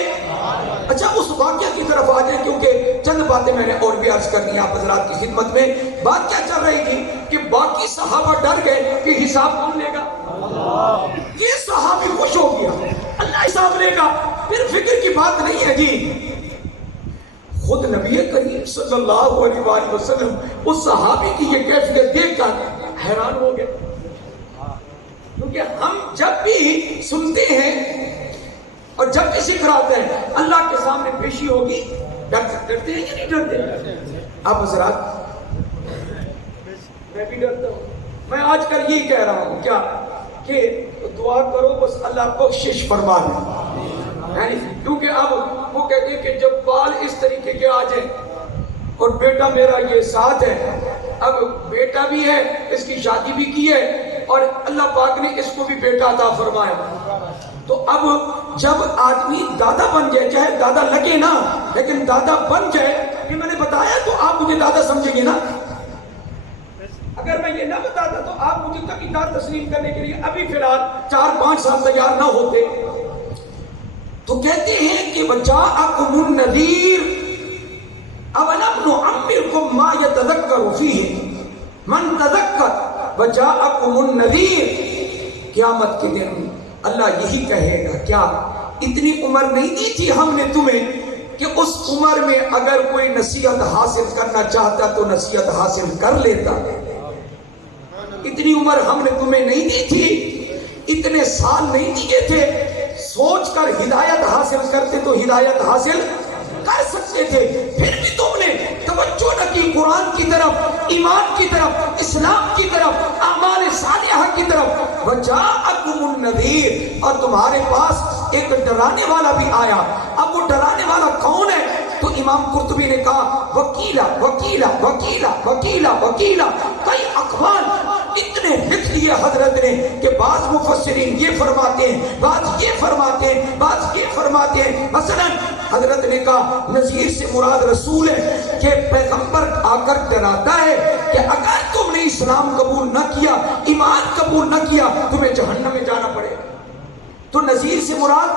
اچھا، اس واقعہ کی طرف آ جائیں، کیونکہ چند باتیں میں نے اور بھی عرض کرنی آپ حضرات کی خدمت میں۔ بات کیا چل رہی تھی کہ باقی صحابہ ڈر گئے کہ حساب کون لے گا، یہ صحابی خوش ہو گیا اللہ حساب لے گا، پھر فکر کی بات نہیں ہے جی۔ خود نبی کریم صلی اللہ علیہ وآلہ وسلم اس صحابی کی یہ کیفیت دیکھ کر حیران ہو گئے، کیونکہ ہم جب بھی سنتے ہیں اور جب بھی ذکر آتا ہے اللہ کے سامنے پیشی ہوگی، ڈرتے ہیں یا نہیں ڈرتے؟ آپ حضرات، میں بھی ڈرتا ہوں۔ میں آج کل یہی کہہ رہا ہوں کیا کہ دعا کرو بس اللہ بخشش فرما دے، کیونکہ اب وہ کہتے ہیں کہ جب بال اس طریقے کے آ جائیں اور بیٹا میرا یہ ساتھ ہے، اب بیٹا بھی ہے، اس کی شادی بھی کی ہے اور اللہ پاک نے اس کو بھی بیٹا عطا فرمایا، تو اب جب آدمی دادا بن جائے، چاہے دادا لگے نا لیکن دادا بن جائے، یہ میں نے بتایا تو آپ مجھے دادا سمجھیں گے نا، اگر میں یہ نہ بتاتا تو آپ مجھے کبھی داد تسلیم کرنے کے لیے ابھی فی الحال 4-5 سال تیار نہ ہوتے۔ تو کہتے ہیں کہ وَجَاءَكُمُ النَّذِيرُ أَوَلَمْ نُعَمِّرْكُمْ مَا يَتَذَكَّرُ فِيهِ مَنْ تَذَكَّرَ وَجَاءَكُمُ النَّذِيرُ۔ قیامت کے دن اللہ یہی کہے گا، کیا اتنی عمر نہیں دی تھی ہم نے تمہیں کہ اس عمر میں اگر کوئی نصیحت حاصل کرنا چاہتا تو نصیحت حاصل کر لیتا؟ اتنی عمر ہم نے تمہیں نہیں دی تھی، اتنے سال نہیں دیے تھے، سوچ کر ہدایت حاصل کرتے تو ہدایت حاصل کر سکتے تھے، پھر بھی تم نے توجہ نہ کی قرآن کی طرف، ایمان کی طرف، اسلام کی طرف، اعمال صالحہ کی طرف۔ وَجَاءَكُمُ النَّذِيرُ، اور تمہارے پاس ایک ڈرانے والا بھی آیا۔ اب وہ ڈرانے والا کون ہے؟ تو امام قرطبی نے کہا وکیلا وکیلا وکیلا وکیلا وکیلا، کئی اقوال اتنے لکھ لیے حضرت چلیں کہ بعض مفسرین یہ فرماتے ہیں، بعض یہ فرماتے ہیں، بعض یہ فرماتے ہیں. مثلا حضرت نے کہا نذیر سے مراد رسول ہے کہ پیغمبر آ کر ڈراتا ہے کہ اگر تم نے اسلام قبول نہ کیا، ایمان قبول نہ کیا، تمہیں جہنم میں جانا پڑے. تو نذیر سے مراد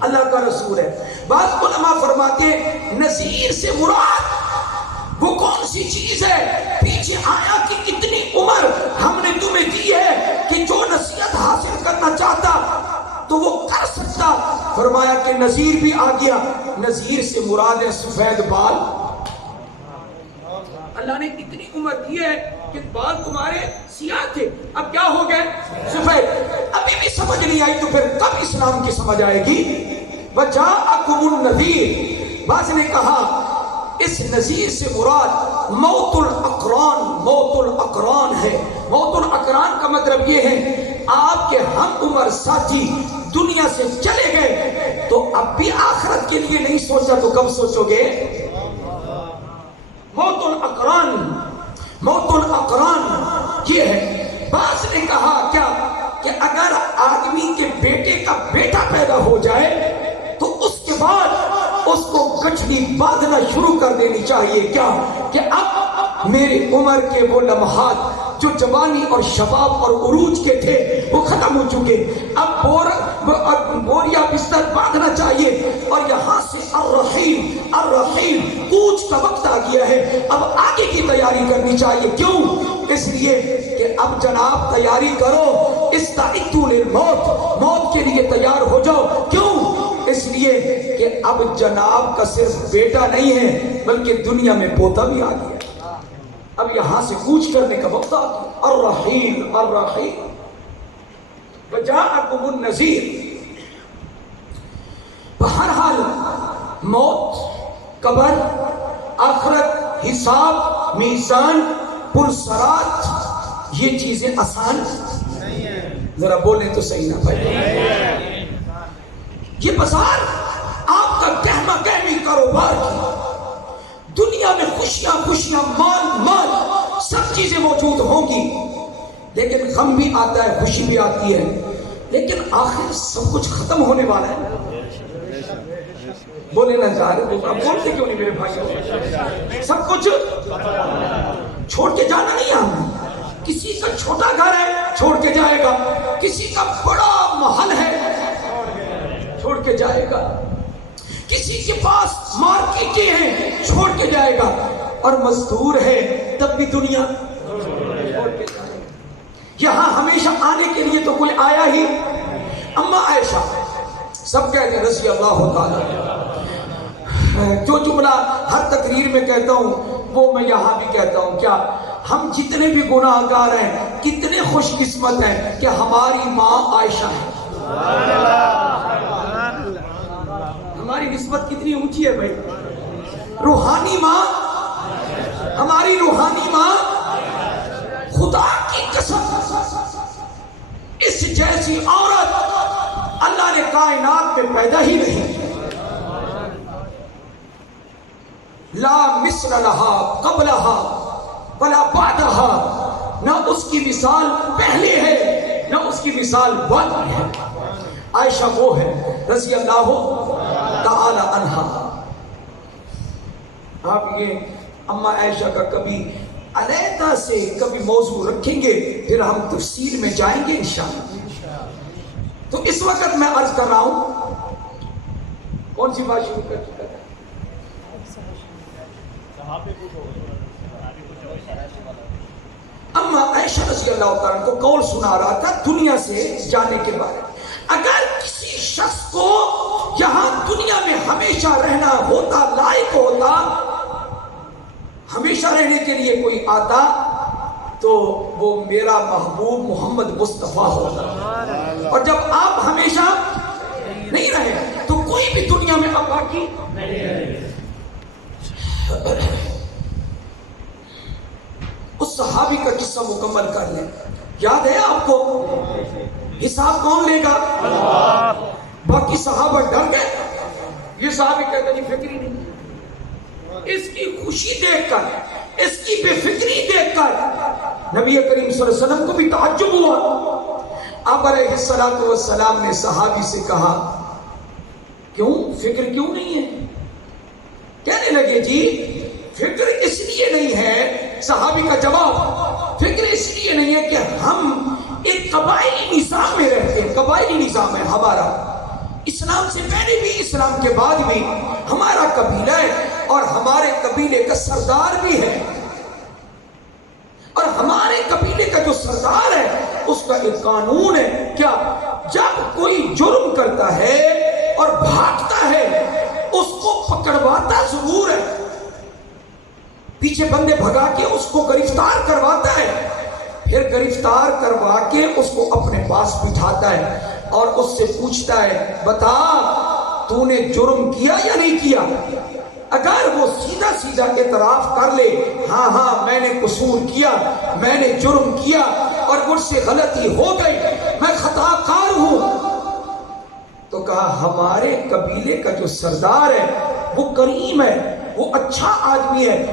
اللہ کا رسول ہے. بعض علماء فرماتے ہیں نذیر سے مراد وہ کون سی چیز ہے پیچھے آیا کہ اتنی عمر ہم نے تمہیں دی ہے کہ جو نصیحت حاصل کرنا چاہتا تو وہ کر سکتا. فرمایا کہ نذیر بھی آ گیا. نذیر سے مراد ہے سفید بال. اللہ نے اتنی عمر دی ہے کہ بال تمہارے سیاہ تھے، اب کیا ہو گئے؟ سفید. ابھی بھی سمجھ نہیں آئی تو پھر کب اسلام کی سمجھ آئے گی؟ وَجَاءَكُمُ النَّذِيرُ. بعض نے کہا اس نذیر سے مراد موت الاقران، موت الاقران ہے. موت الاقران کا مطلب یہ ہے آپ کے ہم عمر ساتھی دنیا سے چلے گئے تو اب بھی آخرت کے لیے نہیں سوچا تو کب سوچو گے؟ موت الاقران، موت الاقران یہ ہے. بعض نے کہا کیا کہ اگر آدمی کے بیٹے کا بیٹا پیدا ہو جائے تو اس کے بعد اس کو گچھڑی باندھنا شروع کر دینی چاہیے. کیا کہ اب میری عمر کے وہ لمحات جو جوانی اور شباب اور عروج کے تھے وہ ختم ہو چکے. اب بوریا بستر باندھنا چاہیے اور یہاں سے الرحیل، الرحیل کوچ کا وقت آ گیا ہے. اب آگے کی تیاری کرنی چاہیے. کیوں؟ اس لیے کہ اب جناب تیاری کرو، استعدوا للموت، موت کے لیے تیار ہو جاؤ. کیوں؟ اس لیے کہ اب جناب کا صرف بیٹا نہیں ہے بلکہ دنیا میں پوتا بھی آ گیا. اب یہاں سے کوچ کرنے کا وقت آ گیا. الرحیل، الرحیل. وجاءکم النذیر. بہرحال موت، قبر، آخرت، حساب، میزان، پرسرات یہ چیزیں آسان ذرا بولیں تو صحیح نہ بھائی. یہ بازار آپ کا گہما گہمی کاروبار کی، دنیا میں خوشیاں خوشیاں، مال مال، سب چیزیں موجود ہوں گی لیکن غم بھی آتا ہے، خوشی بھی آتی ہے. لیکن آخر سب کچھ ختم ہونے والا ہے. بولے نہ جا رہے تو آپ بولتے کیوں نہیں میرے بھائی؟ سب کچھ چھوڑ کے جانا نہیں. ہم کسی کا چھوٹا گھر ہے چھوڑ کے جائے گا، کسی کا بڑا محل ہے چھوڑ کے جائے گا، کسی کے پاس مارکیٹیں ہیں چھوڑ کے جائے گا، اور مزدور ہے تب بھی دنیا چھوڑ کے جائے گا. یہاں ہمیشہ آنے کے لیے تو کوئی آیا ہی. اما عائشہ سب کہتے ہیں رضی اللہ تعالی. جو جملہ ہر تقریر میں کہتا ہوں وہ میں یہاں بھی کہتا ہوں. کیا ہم جتنے بھی گناہ گار ہیں کتنے خوش قسمت ہیں کہ ہماری ماں عائشہ ہے. ہماری نسبت کتنی اونچی ہے بھائی. روحانی ماں، ہماری روحانی ماں. خدا کی قسم اس جیسی عورت اللہ نے کائنات میں پیدا ہی نہیں. لا مثل لها قبلها ولا بعدها. نہ اس کی مثال پہلے ہے نہ اس کی مثال بعد میں ہے. عائشہ وہ ہے رضی اللہ تعالی عنہا. آپ یہ اما عائشہ کا کبھی علیحدہ سے کبھی موضوع رکھیں گے پھر ہم تفصیل میں جائیں گے انشاءاللہ. تو اس وقت میں عرض کر رہا ہوں کون سی بات شروع کر چکا تھا؟ اما عائشہ رضی اللہ تعالیٰ کو قول سنا رہا تھا دنیا سے جانے کے بارے میں. اگر کسی شخص کو یہاں دنیا میں ہمیشہ رہنا ہوتا، لائق ہوتا، ہمیشہ رہنے کے لیے کوئی آتا تو وہ میرا محبوب محمد مصطفیٰ ہوتا. اور جب آپ ہمیشہ نہیں رہے تو کوئی بھی دنیا میں اب باقی نہیں رہے. اس صحابی کا قصہ مکمل کر لیں. یاد ہے آپ کو؟ حساب کون لے گا؟ باقی صحابہ ڈر گئے. یہ صحابی کہتے ہیں فکر ہی نہیں. اس کی خوشی دیکھ کر، اس کی بے فکری دیکھ کر نبی کریم صلی اللہ علیہ وسلم کو بھی تعجب ہوا. آپ علیہ السلام نے صحابی سے کہا کیوں فکر کیوں نہیں ہے؟ کہنے لگے جی فکر اس لیے نہیں ہے. صحابی کا جواب فکر اس لیے نہیں ہے کہ ہم ایک قبائلی نظام میں رہتے ہیں. قبائلی نظام ہے ہمارا. اسلام سے پہلے بھی اسلام کے بعد بھی ہمارا قبیلہ ہے اور ہمارے قبیلے کا سردار بھی ہے. اور ہمارے قبیلے کا جو سردار ہے اس کا ایک قانون ہے. کیا؟ جب کوئی جرم کرتا ہے اور بھاگتا ہے اس کو پکڑواتا ضرور ہے. پیچھے بندے بھگا کے اس کو گرفتار کرواتا ہے. پھر گرفتار کروا کے اس کو اپنے پاس بٹھاتا ہے اور اس سے پوچھتا ہے بتا تو نے جرم کیا یا نہیں کیا؟ اگر وہ سیدھا سیدھا اعتراف کر لے ہاں میں نے قصور کیا، میں نے جرم کیا اور مجھ سے غلطی ہو گئی، میں خطا کار ہوں، تو کہا ہمارے قبیلے کا جو سردار ہے وہ کریم ہے، وہ اچھا آدمی ہے.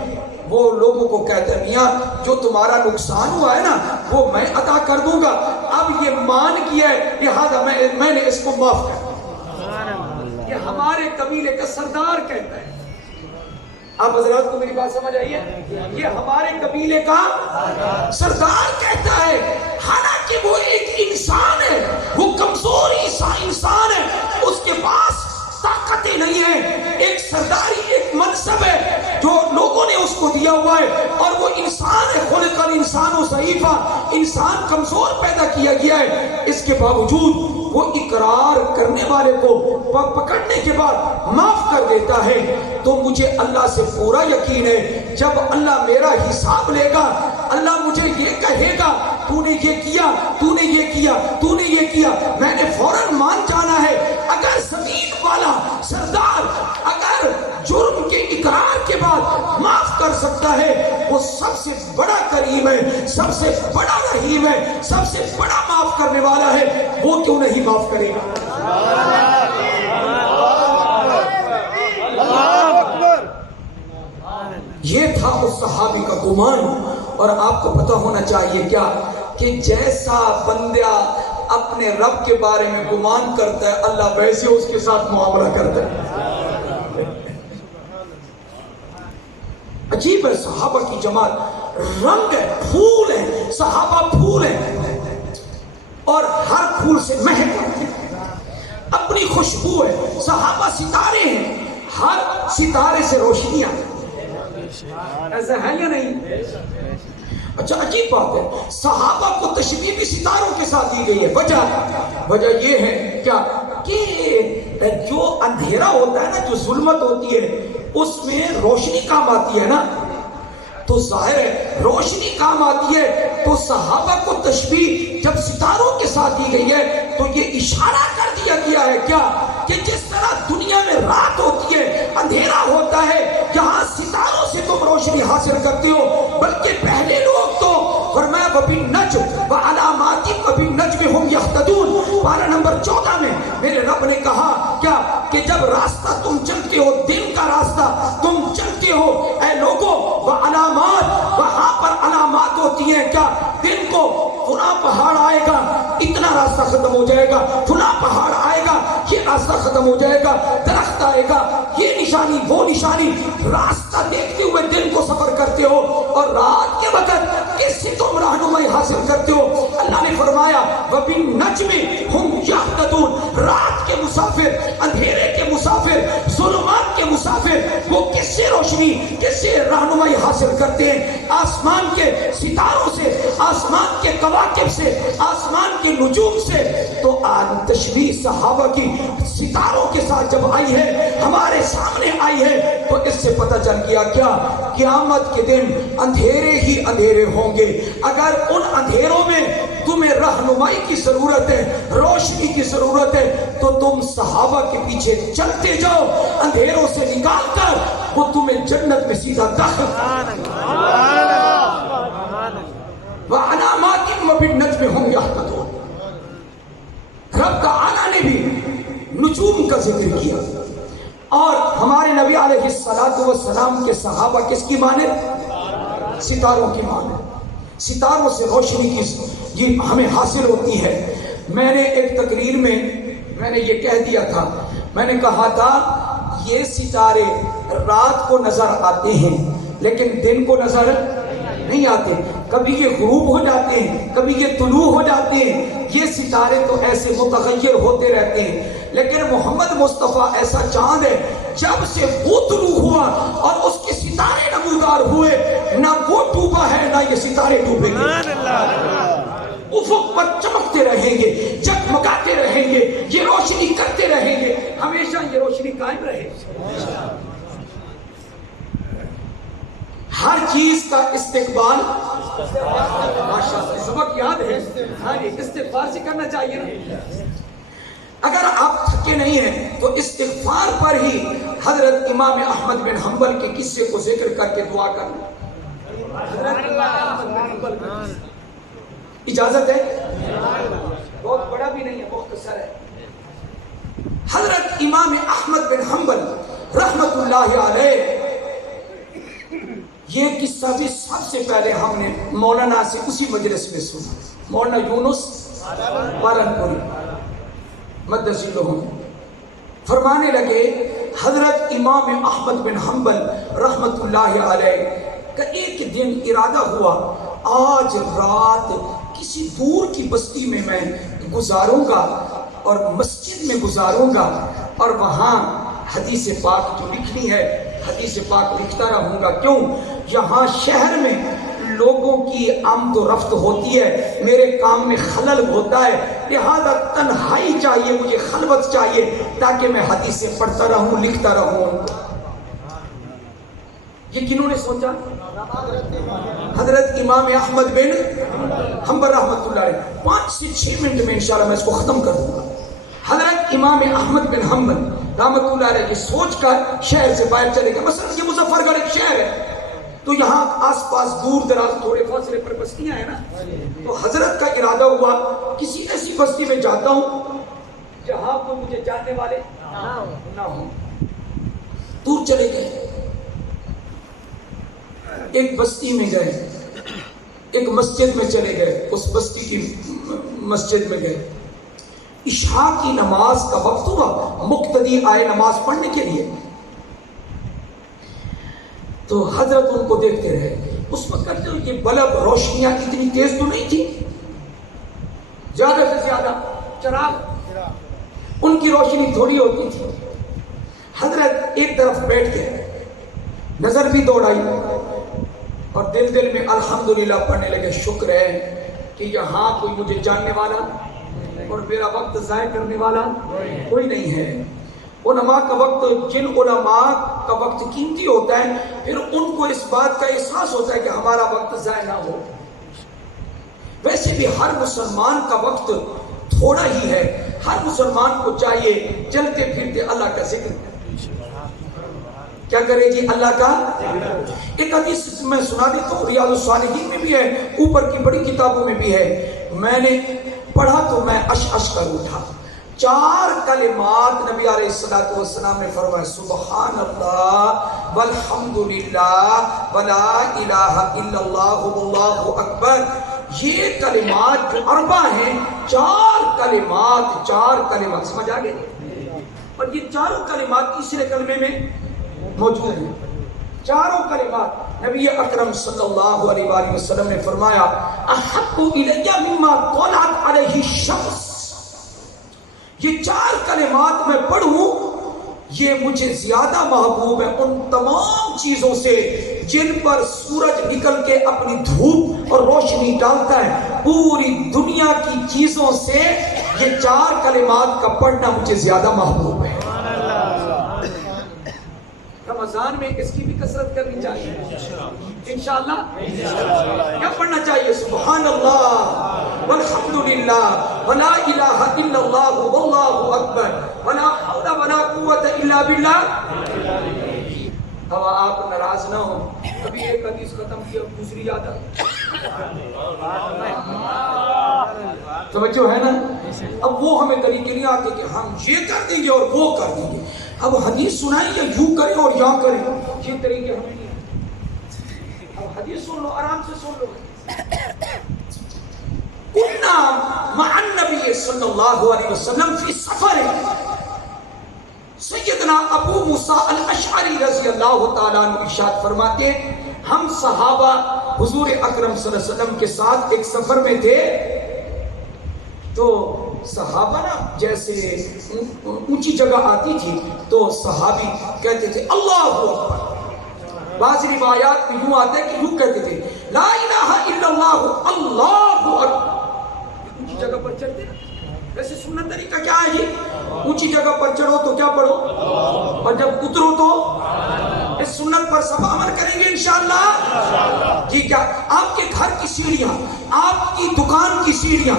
وہ لوگوں کو کہتے ہیں میاں جو تمہارا نقصان ہوا ہے نا وہ میں ادا کر دوں گا. اب یہ مان کیا ہے لہذا میں نے اس کو معاف کر دیا. یہ ہمارے قبیلے کا سردار کہتا ہے. آپ حضرات کو میری بات سمجھ آئی ہے؟ یہ ہمارے قبیلے کا سردار کہتا ہے. حالانکہ وہ ایک انسان ہے، وہ کمزور انسان ہے، اس کے پاس طاقتیں نہیں ہیں. ایک سرداری ایک منصب ہے جو لوگوں نے اس کو دیا ہوا ہے اور وہ انسان ہے. خلق الانسان ضعیفا، انسان کمزور پیدا کیا گیا ہے. اس کے باوجود وہ اقرار کرنے والے کو پکڑنے کے بعد معاف کر دیتا ہے. تو مجھے اللہ سے پورا یقین ہے جب اللہ میرا حساب لے گا اللہ مجھے یہ کہے گا تو نے یہ کیا، تو نے یہ کیا، تو نے یہ کیا، میں نے فوراً مان جانا ہے. اگر زمین والا سردار اگر جرم کے اقرار کے بعد معاف کر سکتا ہے وہ سب سے بڑا کریم ہے، سب سے بڑا رحیم ہے، سب سے بڑا معاف کرنے والا ہے. وہ کیوں نہیں معاف کرے گا؟ یہ تھا اس صحابی کا گمان. اور آپ کو پتہ ہونا چاہیے کیا کہ جیسا بندہ اپنے رب کے بارے میں گمان کرتا ہے اللہ ویسے اس کے ساتھ معاملہ کرتا ہے. عجیب ہے صحابہ کی جمال. رنگ ہے، پھول ہے، صحابہ پھول ہیں اور ہر پھول سے مہک اپنی خوشبو ہے. صحابہ ستارے ہیں، ہر ستارے سے روشنیاں. ایسا ہے یا نہیں؟ اچھا عجیب بات ہے صحابہ کو تشبیہ بھی ستاروں کے ساتھ دی گئی ہے. وجہ یہ ہے کیا کہ جو اندھیرا ہوتا ہے نا، جو ظلمت ہوتی ہے اس میں روشنی کام آتی ہے نا، تو ظاہر ہے روشنی کام آتی ہے. تو صحابہ کو تشبیہ جب ستاروں کے ساتھ دی گئی ہے تو یہ اشارہ کر دیا گیا ہے کیا کہ جس طرح دنیا میں رات ہوتی ہے، اندھیرا ہوتا ہے، جہاں ستاروں سے تم روشنی حاصل کرتے ہو. بلکہ پہلے لوگ تو فرمایا وَبِالنَّجْمِ وَعَلَامَاتٍ وَبِالنَّجْمِ هُمْ يَهْتَدُونَ. پارہ نمبر 14 میں میرے رب نے کہا کیا کہ جب راستہ تم چلتے ہو، دن کا راستہ تم چلتے ہو اے لوگوں، وَعَلَامَاتٍ، وہاں پر علامات ہوتی ہیں کیا دن کو فلاں پہاڑ آئے گا اتنا راستہ ختم ہو جائے گا، فلاں پہاڑ آئے گا یہ راستہ ختم ہو جائے گا، درخت آئے گا یہ نشانی وہ نشانی. راستہ دیکھتے ہوئے دن کو سفر کرتے ہو اور رات کے وقت کس سے تم رہنمائی حاصل کرتے ہو. اللہ نے فرمایا وَبِالنَّجْمِ هُمْ يَهْتَدُونَ. رات کے مسافر، اندھیرے کے مسافر، ظلمات کے مسافر وہ کس سے روشنی، کس سے رہنمائی حاصل کرتے ہیں؟ آسمان کے ستاروں سے، آسمان کے کواکب سے، آسمان کے نجوم سے. تو تشبیہ صحابہ کی ستاروں کے ساتھ جب آئی ہے، ہمارے سامنے آئی ہے، تو اس سے پتہ چل گیا کیا قیامت کے دن اندھیرے ہی اندھیرے ہوں گے. اگر ان اندھیروں میں تمہیں رہنمائی کی ضرورت ہے، روشنی کی ضرورت ہے، تو تم صحابہ کے پیچھے چلتے جاؤ، اندھیروں سے نکال کر وہ تمہیں جنت میں سیدھا داخل. وَعَلَامَاتٍ وَبِالنَّجْمِ هُمْ يَهْتَدُونَ. رب تعالیٰ نے بھی نجوم کا ذکر کیا اور ہمارے نبی علیہ السلام کے صحابہ کس کی مانے؟ ستاروں کی مانے. ستاروں سے روشنی کی یہ ہمیں حاصل ہوتی ہے. میں نے ایک تقریر میں نے یہ کہہ دیا تھا، میں نے کہا تھا یہ ستارے رات کو نظر آتے ہیں لیکن دن کو نظر نہیں آتے. کبھی یہ غروب ہو جاتے ہیں، کبھی یہ طلوع ہو جاتے ہیں. یہ ستارے تو ایسے متغیر ہوتے رہتے ہیں. لیکن محمد مصطفیٰ ایسا چاند ہے، جب سے وہ طلوع ہوا اور اس کے ستارے نمودار ہوئے، نہ وہ ڈوبا ہے نہ یہ ستارے ڈوبیں گے. افق پر چمکتے رہیں گے، جگمگاتے رہیں گے، یہ روشنی کرتے رہیں گے، ہمیشہ یہ روشنی قائم رہے. ہر چیز کا استقبال ماشاءاللہ سبق یاد ہے. ہاں جی، استغفار سے کرنا چاہیے نا. اگر آپ تھکے نہیں ہیں تو استغفار پر ہی حضرت امام احمد بن حنبل کے قصے کو ذکر کر کے دعا کرنا. حضرت امام احمد بن حنبل کا اجازت ہے؟ بہت بڑا بھی نہیں ہے، مختصر ہے. حضرت امام احمد بن حنبل رحمت اللہ علیہ، یہ قصہ بھی سب سے پہلے ہم نے مولانا سے اسی مجلس میں سنا. مولانا یونس پالنپوری مدثر لہم فرمانے لگے حضرت امام احمد بن حنبل رحمت اللہ علیہ کا ایک دن ارادہ ہوا، آج رات کسی دور کی بستی میں گزاروں گا اور مسجد میں گزاروں گا اور وہاں حدیث پاک جو لکھنی ہے حدیث پاک لکھتا رہوں گا. کیوں؟ یہاں شہر میں لوگوں کی آمد و رفت ہوتی ہے، میرے کام میں خلل ہوتا ہے، لہذا تنہائی چاہیے، مجھے خلوت چاہیے تاکہ میں حدیثیں پڑھتا رہوں، لکھتا رہوں. یہ کنہوں نے سوچا؟ حضرت امام احمد بن حنبل رحمت اللہ علیہ. 5 سے 6 منٹ میں انشاءاللہ میں اس کو ختم کر دوں گا. حضرت امام احمد بن حنبل رحمت اللہ علیہ کی سوچ کر شہر سے باہر چلے گئے. مثلا یہ مظفر گڑھ ایک شہر ہے تو یہاں آس پاس دور دراز تھوڑے فاصلے پر بستیاں ہیں نا، تو حضرت کا ارادہ ہوا کسی ایسی بستی میں جاتا ہوں جہاں کو مجھے جاننے والے نہ ہوں. دور چلے گئے، ایک بستی میں گئے، ایک مسجد میں چلے گئے، اس بستی کی مسجد میں گئے. عشاء کی نماز کا وقت ہوا، مقتدی آئے نماز پڑھنے کے لیے. تو حضرت ان کو دیکھتے رہے. اس وقت یہ بلب روشنیاں اتنی تیز تو نہیں تھی، زیادہ سے زیادہ چراغ، ان کی روشنی تھوڑی ہوتی تھی. حضرت ایک طرف بیٹھ گئے، نظر بھی دوڑائی اور دل میں الحمدللہ پڑھنے لگے. شکر ہے کہ یہاں کوئی مجھے جاننے والا اور میرا وقت ضائع کرنے والا کوئی نہیں ہے. علماء کا وقت، جن علماء کا وقت قیمتی ہوتا ہے، پھر ان کو اس بات کا احساس ہوتا ہے کہ ہمارا وقت ضائع نہ ہو. ویسے بھی ہر مسلمان کا وقت تھوڑا ہی ہے، ہر مسلمان کو چاہیے چلتے پھرتے اللہ کا ذکر کرے. کیا کرے جی؟ اللہ کا. ایک حدیث میں سنا دیتا ہوں، ریاض الصالحین میں بھی ہے، اوپر کی بڑی کتابوں میں بھی ہے. میں نے پڑھا تو میں اش کر اٹھا. 4 کلمات نبی علیہ السلام نے فرمایا، سبحان اللہ والحمدللہ ولا الہ الا اللہ واللہ اکبر. یہ کلمات جو اربع ہیں، 4 کلمات سمجھ آگے. اور یہ چاروں کلمات تیسرے کلمے میں موجود ہیں. چاروں کلمات نبی اکرم صلی اللہ علیہ وآلہ وسلم نے فرمایا، احب الی مما طلعت علیہ الشمس. یہ 4 کلمات میں پڑھوں، یہ مجھے زیادہ محبوب ہے ان تمام چیزوں سے جن پر سورج نکل کے اپنی دھوپ اور روشنی ڈالتا ہے. پوری دنیا کی چیزوں سے یہ 4 کلمات کا پڑھنا مجھے زیادہ محبوب ہے. رمضان میں اس کی بھی کثرت کرنی چاہیے انشاءاللہ. کیا پڑھنا چاہیے؟ سبحان اللہ والحمدللہ ولا الہ الا اللہ واللہ اکبر ولا حول ولا قوت الا باللہ. اب آپ ناراض نہ ہو، ابھی ایک حدیث ختم کی، اب دوسری یاد آ. توجہ ہے نا؟ اب وہ ہمیں طریقے نہیں آتے کہ ہم یہ کر دیں گے اور وہ کر دیں گے. اب حدیث سنائیں یا یوں کریں اور یا کریں، یہ طریقے ہمیں نہیں آتے. اب حدیث سن لو، آرام سے سن لو. صلی اللہ علیہ وسلم فی سفر، سیدنا ابو موسیٰ الاشعری رضی اللہ تعالیٰ عنہ ارشاد فرماتے ہیں ہم صحابہ حضور اکرم صلی اللہ علیہ وسلم کے ساتھ ایک سفر میں تھے، تو صحابہ نا جیسے اونچی جگہ آتی تھی تو صحابی کہتے تھے اللہ اکبر، بعض روایات میں یوں آتا ہے کہ یوں کہتے تھے لا الہ الا اللہ اللہ اکبر۔ اونچی جگہ پر چڑھتے نا، ویسے سنت طریقہ کیا ہے جی؟ اونچی جگہ پر چڑھو تو کیا پڑھو، اور جب اترو تو اس سنت پر سب عمل کریں گے انشاءاللہ۔ ٹھیک ہے، آپ کے گھر کی سیڑھیاں، آپ کی دکان کی سیڑھیاں،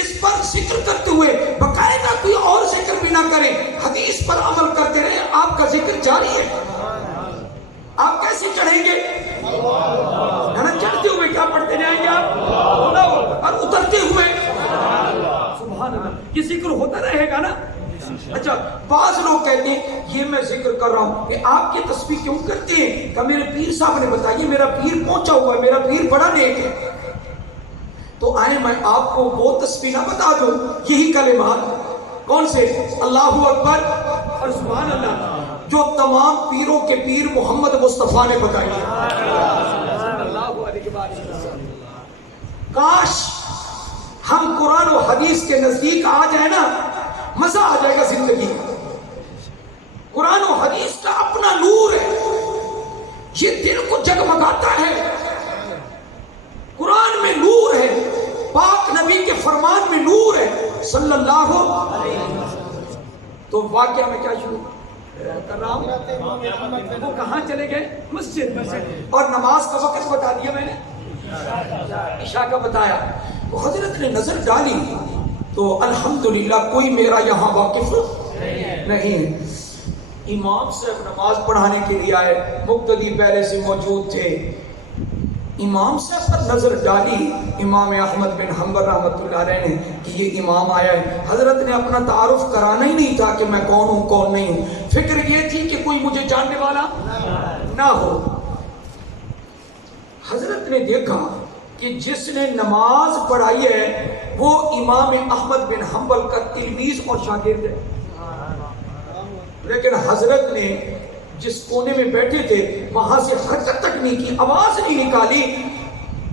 اس پر ذکر کرتے ہوئے باقاعدہ کوئی اور ذکر بھی نہ کریں، حدیث پر عمل کرتے رہیں، آپ کا ذکر جاری ہے۔ آپ کیسے چڑھیں گے؟ چڑھتے ہوئے کیا پڑھتے جائیں گے آپ، اور اترتے ہوئے سبحان اللہ، یہ ذکر ہوتا رہے گا نا۔ اچھا، بعض لوگ کہتے ہیں یہ میں ذکر کر رہا ہوں کہ آپ کی تسبیح کیوں کرتے ہیں؟ کہ میرے پیر صاحب نے بتایا میرا پیر پہنچا ہوا ہے، میرا پیر بڑا نیک ہے، تو آئے میں آپ کو وہ تسبیح نہ بتا دوں، یہی کلمات کون سے؟ اللہ اکبر اور سبحان اللہ، جو تمام پیروں کے پیر محمد مصطفیٰ نے بتائی کاش ہم قرآن و حدیث کے نزدیک آ جائے نا، مزہ آ جائے گا زندگی میں۔ قرآن و حدیث کا اپنا نور ہے، یہ دل کو جگمگاتا ہے۔ قرآن میں نور ہے، پاک نبی کے فرمان میں نور ہے صلی اللہ علیہ وسلم۔ تو واقعہ میں کیا شروع کر رہا ہوں، وہ کہاں چلے گئے؟ مسجد، اور نماز کا وقت بتا دیا میں نے، عشاء کا بتایا۔ تو حضرت نے نظر ڈالی تو الحمدللہ کوئی میرا یہاں واقف نہیں ہے۔ امام صاحب نماز پڑھانے کے لیے آئے، مقتدی پہلے سے موجود تھے۔ امام صاحب پر نظر ڈالی امام احمد بن حنبل رحمۃ اللہ علیہ نے کہ یہ امام آیا ہے۔ حضرت نے اپنا تعارف کرانا ہی نہیں تھا کہ میں کون ہوں کون نہیں ہوں، فکر یہ تھی کہ کوئی مجھے جاننے والا نہ ہو۔ حضرت نے دیکھا کہ جس نے نماز پڑھائی ہے وہ امام احمد بن حنبل کا تلمیذ اور شاگرد ہے، لیکن حضرت نے جس کونے میں بیٹھے تھے وہاں سے حرکت تک نہیں کی، آواز نہیں نکالی۔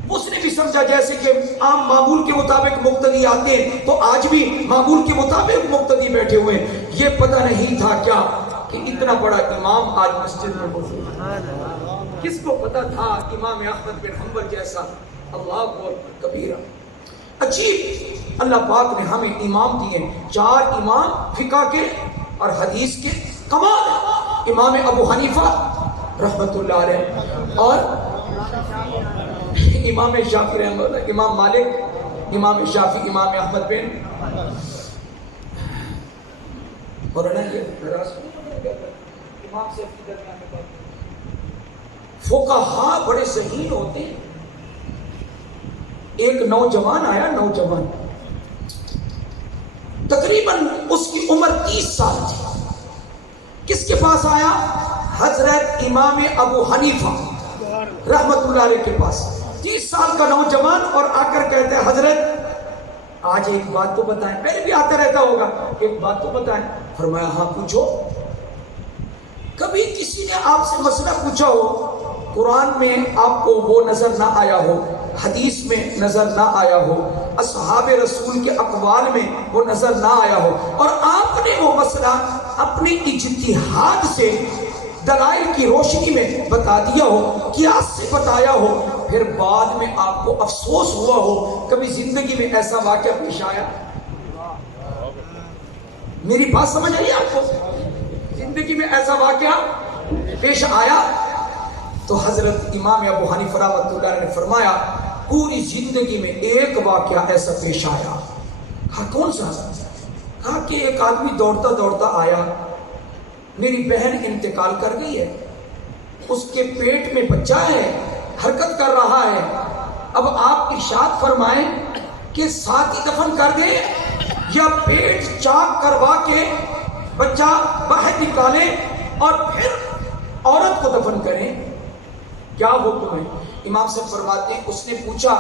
اس نے بھی سمجھا جیسے کہ عام معمول کے مطابق مقتدی آتے ہیں تو آج بھی معمول کے مطابق مقتدی بیٹھے ہوئے ہیں۔ یہ پتہ نہیں تھا کیا کہ اتنا بڑا امام آج مسجد میں موجود ہے۔ کس کو پتہ تھا امام احمد بن حنبل جیسا؟ اللہ اکبر کبیرہ۔ عجیب، اللہ پاک نے ہمیں امام دیے، 4 امام فقہ کے اور حدیث کے، کمال ہے۔ امام ابو حنیفہ رحمت اللہ علیہ، اور امام شافعی رحمۃ اللہ، امام مالک، امام شافعی، امام احمد بن فقہاء بڑے ذہین ہوتے ہیں۔ ایک نوجوان آیا، نوجوان تقریباً اس کی عمر 30 سال تھی۔ کس کے پاس آیا؟ حضرت امام ابو حنیفہ رحمت اللہ علیہ کے پاس، 30 سال کا نوجوان، اور آ کر کہتے ہیں حضرت آج ایک بات تو بتائیں، پہلے بھی آتا رہتا ہوگا، ایک بات تو بتائیں۔ فرمایا ہاں پوچھو۔ کبھی کسی نے آپ سے مسئلہ پوچھا ہو، قرآن میں آپ کو وہ نظر نہ آیا ہو، حدیث میں نظر نہ آیا ہو، اصحاب رسول کے اقوال میں وہ نظر نہ آیا ہو، اور آپ نے وہ مسئلہ اپنی اجتہاد سے دلائل کی روشنی میں بتا دیا ہو، قیاس سے بتایا ہو، پھر بعد میں آپ کو افسوس ہوا ہو، کبھی زندگی میں ایسا واقعہ پیش آیا؟ میری بات سمجھ آئی آپ کو؟ زندگی میں ایسا واقعہ پیش آیا؟ تو حضرت امام ابو حنیفہ رحمۃ اللہ علیہ نے فرمایا پوری زندگی میں ایک واقعہ ایسا پیش آیا۔ کہا کون سا؟ کہا کہ ایک آدمی دوڑتا دوڑتا آیا، میری بہن انتقال کر گئی ہے، اس کے پیٹ میں بچہ ہے، حرکت کر رہا ہے، اب آپ ارشاد فرمائیں کہ ساتھ ہی دفن کر دیں یا پیٹ چاک کروا کے بچہ باہر نکالیں اور پھر عورت کو دفن کریں، کیا حکم ہے؟ امام سے فرماتے ہیں اس نے پوچھا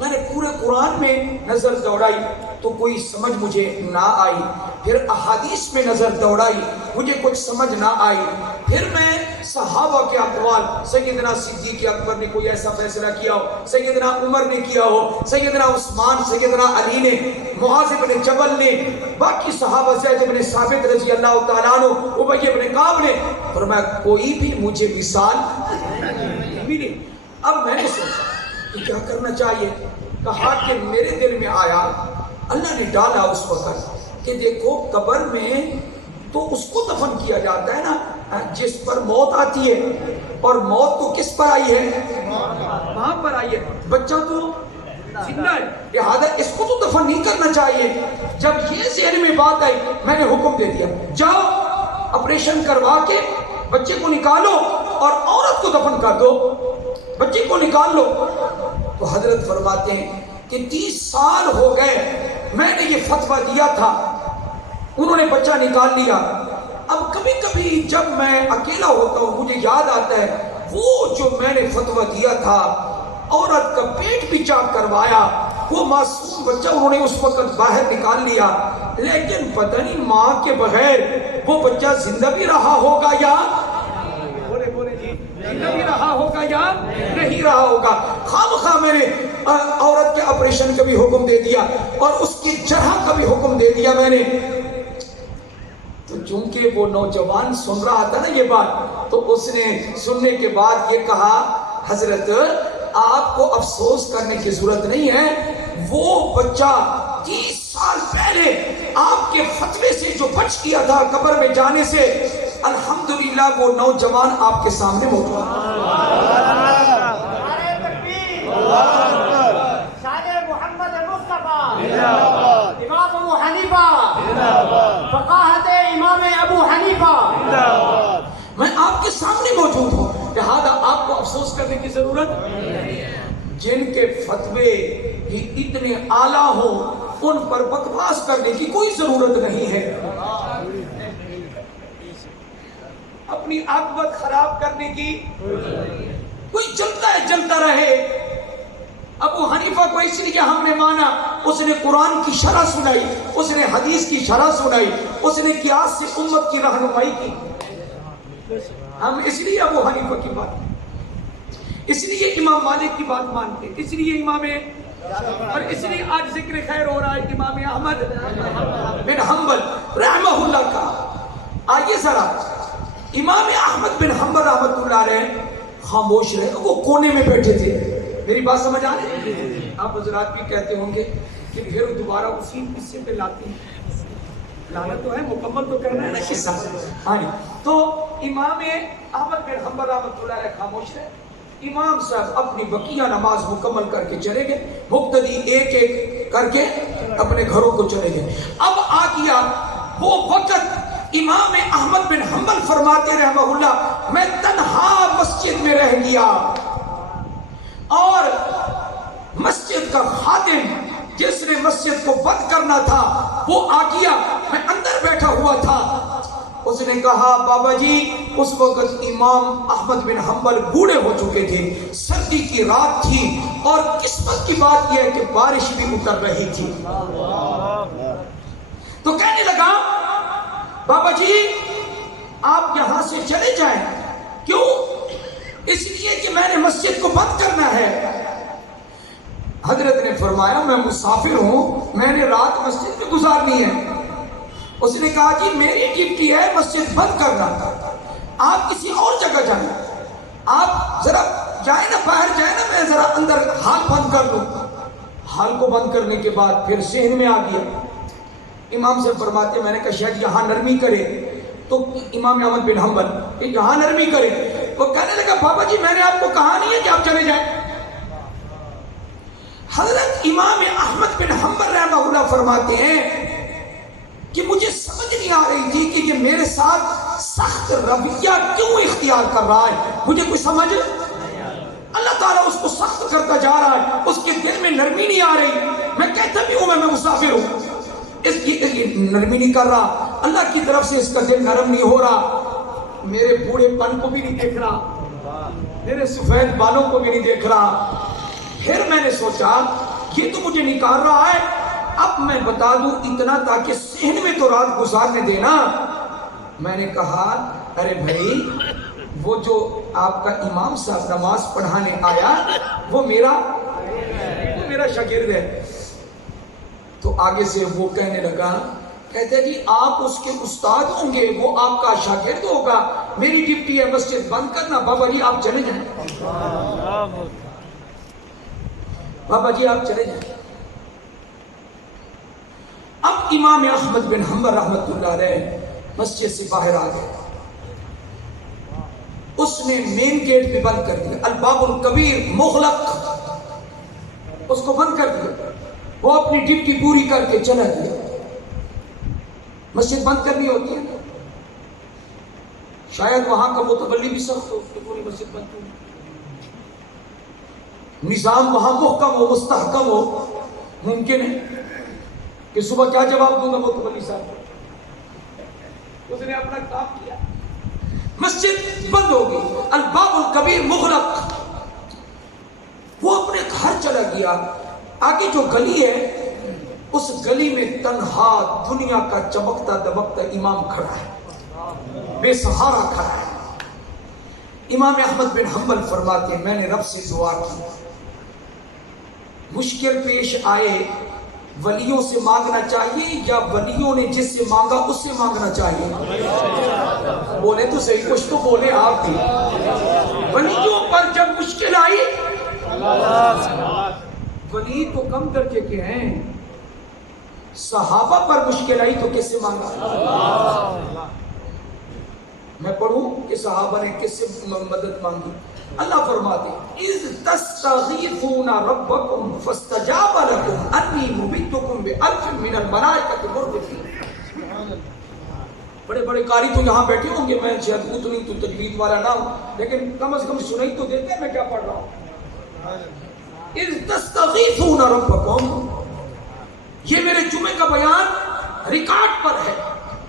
میں نے پورے قرآن میں نظر دوڑائی تو کوئی سمجھ مجھے نہ آئی، پھر احادیث میں نظر دوڑائی مجھے کچھ سمجھ نہ آئی، پھر میں صحابہ کے اقوال سیدنا صدیق اکبر نے کوئی ایسا فیصلہ کیا ہو، سیدنا عمر نے کیا ہو، سیدنا عثمان، سیدنا علی نے، معاذ بن جبل نے، باقی صحابہ زید بن ثابت رضی اللہ تعالیٰ عنہ، ابی بن کعب نے، فرمایا کوئی بھی مجھے مثال نہیں ملی۔ اب میں نے سوچا کہ کیا کرنا چاہیے، کہا کہ میرے دل میں آیا، اللہ نے ڈالا اس وقت کہ دیکھو قبر میں تو اس کو دفن کیا جاتا ہے نا جس پر موت آتی ہے، اور موت تو کس پر آئی ہے؟ وہاں پر آئی ہے، بچہ تو زندہ ہے، لہذا اس کو تو دفن نہیں کرنا چاہیے۔ جب یہ ذہن میں بات آئی میں نے حکم دے دیا جاؤ آپریشن کروا کے بچے کو نکالو اور عورت کو دفن کر دو، بچے کو نکال لو۔ تو حضرت فرماتے ہیں کہ 30 سال ہو گئے میں نے یہ فتویٰ دیا تھا، انہوں نے بچہ نکال لیا، اب کبھی کبھی جب میں اکیلا ہوتا ہوں مجھے یاد آتا ہے وہ جو میں نے فتویٰ دیا تھا، عورت کا پیٹ بھی چاک کروایا، وہ معصوم بچہ انہوں نے اس وقت باہر نکال لیا، لیکن پتہ نہیں ماں کے بغیر وہ بچہ زندہ بھی رہا ہوگا یا زندہ بھی رہا ہوگا یا نہیں رہا ہوگا۔ خواہ میں نے عورت کے آپریشن کا بھی حکم دے دیا اور اس کی جرح کا بھی حکم دے دیا میں نے۔ تو چونکہ وہ نوجوان سن رہا تھا نا یہ بات، تو اس نے سننے کے بعد یہ کہا حضرت آپ کو افسوس کرنے کی ضرورت نہیں ہے، وہ بچہ 30 سال پہلے آپ کے فتوے سے جو بچ گیا تھا قبر میں جانے سے، الحمدللہ وہ نوجوان آپ کے سامنے موجود ہے۔ شان محمد مصطفیٰ، امام ابو حنیفہ، فقاہت امام ابو حنیفہ، میں آپ کے سامنے موجود ہوں، لہذا آپ کو افسوس کرنے کی ضرورت نہیں ہے۔ جن کے فتوے ہی اتنے اعلیٰ ہوں ان پر بکواس کرنے کی کوئی ضرورت نہیں ہے، اپنی عاقبت خراب کرنے کی کوئی چلتا ہے چلتا رہے۔ ابو حنیفہ کو اس لیے ہم نے مانا، اس نے قرآن کی شرح سنائی، اس نے حدیث کی شرح سنائی، اس نے قیاس سے امت کی رہنمائی کی، ہم اس لیے ابو حنیفہ کی بات، اس لیے امام مالک کی بات مانتے، اس لیے امام، اور اس لیے آج ذکر خیر ہو رہا ہے امام احمد بن حنبل رحمہ اللہ کا۔ آئیے ذرا امام احمد بن حنبل رحمۃ اللہ علیہ خاموش رہے، وہ کونے میں بیٹھے تھے، میری بات سمجھ آ رہی ہے؟ آپ حضرات بھی کہتے ہوں گے کہ پھر دوبارہ اسی قصے پہ لاتی ہیں، لانا تو ہے، مکمل تو کرنا ہے نا قصہ۔ ہاں تو امام احمد بن حنبل رحمۃ اللہ علیہ خاموش رہے، امام صاحب اپنی بقیہ نماز مکمل کر کے چلے گئے، مقتدی ایک ایک کر کے اپنے گھروں کو چلے گئے۔ اب آ گیا وہ وقت، امام احمد بن حنبل فرماتے رحمہ اللہ میں تنہا مسجد میں رہ گیا، اور مسجد کا خادم جس نے مسجد کو بند کرنا تھا وہ آ گیا، میں اندر بیٹھا ہوا تھا۔ اس نے کہا بابا جی اس وقت امام احمد بن حنبل بوڑھے ہو چکے تھے، سردی کی رات تھی اور قسمت کی بات یہ ہے کہ بارش بھی اتر رہی تھی، تو کہنے لگا بابا جی آپ یہاں سے چلے جائیں، کیوں؟ اس لیے کہ میں نے مسجد کو بند کرنا ہے۔ حضرت نے فرمایا میں مسافر ہوں، میں نے رات مسجد میں گزارنی ہے۔ اس نے کہا جی میری ڈیوٹی ہے مسجد بند کرنا، آپ کسی اور جگہ جائیں، آپ ذرا جائیں نا، باہر جائیں نا، میں ذرا اندر ہال بند کر لوں۔ ہال کو بند کرنے کے بعد پھر ذہن میں آ گیا، امام سے فرماتے میں نے کہا شاید یہاں نرمی کرے، تو امام احمد بن حنبل کہ یہاں نرمی کرے، وہ کہنے لگا بابا جی میں نے آپ کو کہا نہیں ہے کہ آپ چلے جائیں۔ حضرت امام احمد بن حنبل رحمہ اللہ فرماتے ہیں کہ مجھے سمجھ نہیں آ رہی تھی کہ یہ میرے ساتھ سخت رویہ کیوں اختیار کر رہا ہے، مجھے کوئی سمجھ، اللہ تعالیٰ اس کو سخت کرتا جا رہا ہے، اس کے دل میں نرمی نہیں آ رہی، میں کہتا بھی ہوں میں مسافر ہوں، اس کی نرمی نہیں کر رہا، اللہ کی طرف سے اس کا دل نرم نہیں ہو رہا، میرے بوڑھے پن کو بھی نہیں دیکھ رہا، میرے سفید بالوں کو بھی نہیں دیکھ رہا. پھر میں نے سوچا یہ تو مجھے نکال رہا ہے, اب میں بتا دوں اتنا تاکہ صحن میں تو رات گزارنے دینا. میں نے کہا ارے بھائی وہ جو آپ کا امام صاحب نماز پڑھانے آیا وہ میرا شاگرد ہے. تو آگے سے وہ کہنے لگا, کہتے جی آپ اس کے استاد ہوں گے, وہ آپ کا شاگرد ہوگا, میری ڈیوٹی ہے مسجد بند کرنا. بابا جی آپ چلے جائیں, بابا جی آپ چلے جائیں. اب امام احمد بن حنبل رحمت اللہ علیہ مسجد سے باہر آ گئے. اس نے مین گیٹ بھی بند کر دیا, الباب الکبیر مغلق, اس کو بند کر دیا. وہ اپنی ڈیوٹی پوری کر کے چلا گیا. مسجد بند کرنی ہوتی ہے, شاید وہاں کا متولی بھی سخت ہو تو پوری مسجد بند کرنی, نظام وہاں محکم ہو مستحکم ہو. ممکن ہے کہ صبح کیا جواب دوں گا متولی صاحب, اس نے اپنا کام کیا, مسجد بند ہو گئی, الباب الکبیر مغلق. وہ اپنے گھر چلا گیا. آگے جو گلی ہے اس گلی میں تنہا دنیا کا چمکتا دمکتا امام کھڑا ہے, بے سہارا کھڑا ہے. امام احمد بن حنبل فرماتے ہیں میں نے رب سے دعا کی, مشکل پیش آئے ولیوں سے مانگنا چاہیے یا ولیوں نے جس سے مانگا اس سے مانگنا چاہیے؟ بولے تو صحیح, کچھ تو بولے آپ بھی. ولیوں پر جب مشکل آئی, ولی تو کم درجے کے ہیں, صحابہ پر مشکل آئی تو کس سے مانگا؟ میں پڑھوں کہ صحابہ نے کس سے مدد مانگی. اللہ فرماتے اذ تستغیثون ربکم فاستجاب لکم انی ممدکم بألف من الملائکۃ مردفین. بڑے بڑے قاری تو یہاں بیٹھے ہوں گے, میں شاید اتنی تو تجوید والا نہ ہوں, لیکن کم از کم سنائی تو دیتے ہیں میں کیا پڑھ رہا ہوں. اذ تستغیثون ربکم, یہ میرے جمعے کا بیان ریکارڈ پر ہے,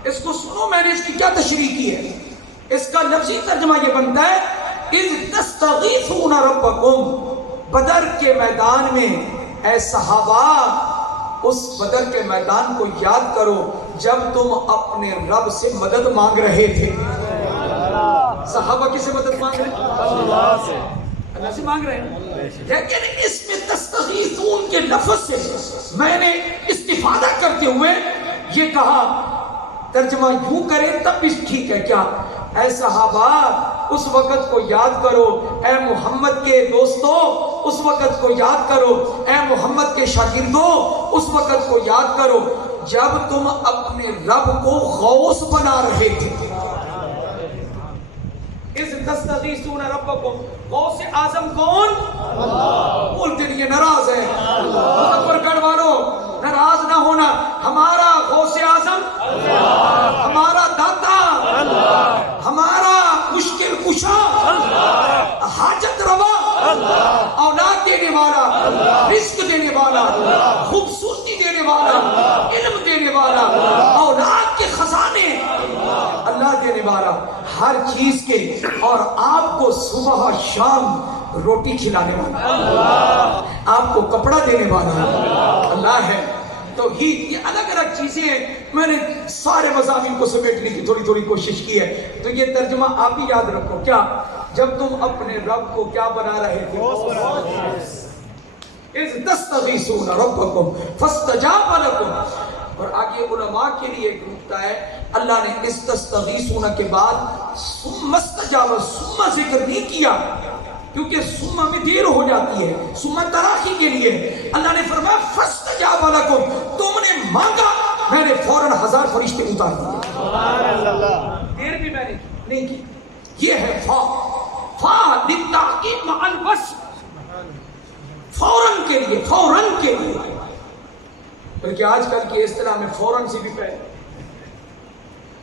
اس کو سنو. میں نے اس کی کیا تشریح کی ہے, اس کا لفظی ترجمہ یہ بنتا ہے اذ تستغیثون ربکم, بدر کے میدان میں اے صحابہ اس بدر کے میدان کو یاد کرو جب تم اپنے رب سے مدد مانگ رہے تھے. صحابہ کس سے مدد مانگ رہے ہیں؟ اللہ سے مانگ رہے ہیں. لیکن اس میں تستغیثون کے لفظ سے میں نے استفادہ کرتے ہوئے یہ کہا, ترجمہ یوں کریں تب بھی ٹھیک ہے کیا, اے صحابہ اس وقت کو یاد کرو, اے محمد کے دوستو اس وقت کو یاد کرو, اے محمد کے شاگردوں اس وقت کو یاد کرو جب تم اپنے رب کو غوث بنا رہے تھے. اس تستغیثون ربکم, غوث اعظم کون؟ اللہ. بولتے نہیں ناراض ہے مظفر گڑھ والوں, ناراض نہ ہونا. ہمارا غوث اعظم اللہ, ہمارا داتا اللہ, ہمارا مشکل کشا اللہ, حاجت روا اللہ, اولاد دینے والا اللہ, رزق دینے والا اللہ, خوبصورتی دینے والا اللہ, علم دینے والا اللہ, اولاد کے خزانے اللہ دینے والا, ہر چیز کے, اور آپ کو صبح شام روٹی کھلانے والا اللہ, آپ کو کپڑا دینے والا اللہ ہے. تو یہ الگ الگ چیزیں ہیں. میں نے سارے مضامین کو سمیٹنے کی تھوڑی کوشش کی ہے. تو یہ ترجمہ آپ ہی یاد رکھو, کیا جب تم اپنے رب کو کیا بنا رہے تھے, اذ تستغیثون ربکم فاستجاب لکم. اور آگے علماء کے لیے ایک نکتہ ہے, اللہ نے اس تستغیثون کے بعد ثم استجاب, ثم ذکر نہیں کیا کیونکہ ثم میں دیر ہو جاتی ہے, ثم تراخی کے لیے. اللہ نے فرمایا فاستجاب لکم, تم نے مانگا میں نے فوراً 1000 فرشتے اتار دیے. سبحان اللہ, دیر بھی میں نے نہیں کی. یہ ہے فا للتعقیب مع الوصف, فوراً کے لیے, فوراً کے لیے. بلکہ آج کل کی اصطلاح میں فوراً سے بھی پہلے,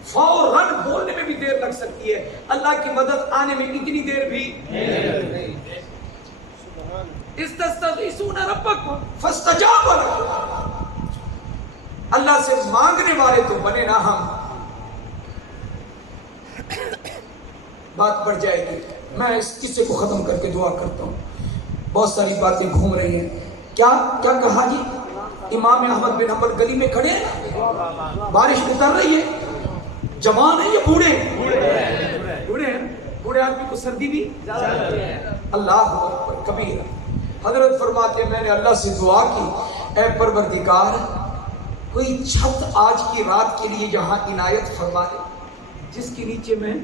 فوراً بولنے میں بھی دیر لگ سکتی ہے, اللہ کی مدد آنے میں اتنی دیر بھی نہیں. استستغیثون ربکم فاستجاب لکم, اللہ سے مانگنے والے تو بنے نا ہم. بات بڑھ جائے گی. میں اس قصے کو ختم کر کے دعا کرتا ہوں. بہت ساری باتیں گھوم رہی ہیں. کیا کہا جی؟ امام احمد بن حنبل گلی میں کھڑے ہیں, بارش اتر رہی ہے, جوان ہے یا بوڑھے ہیں؟ بوڑھے آدمی کو سردی بھی اللہ اکبر کبیر. حضرت فرماتے ہیں میں نے اللہ سے دعا کی, اے پروردگار کوئی چھت آج کی رات کے لیے یہاں عنایت فرما دے جس کے نیچے میں,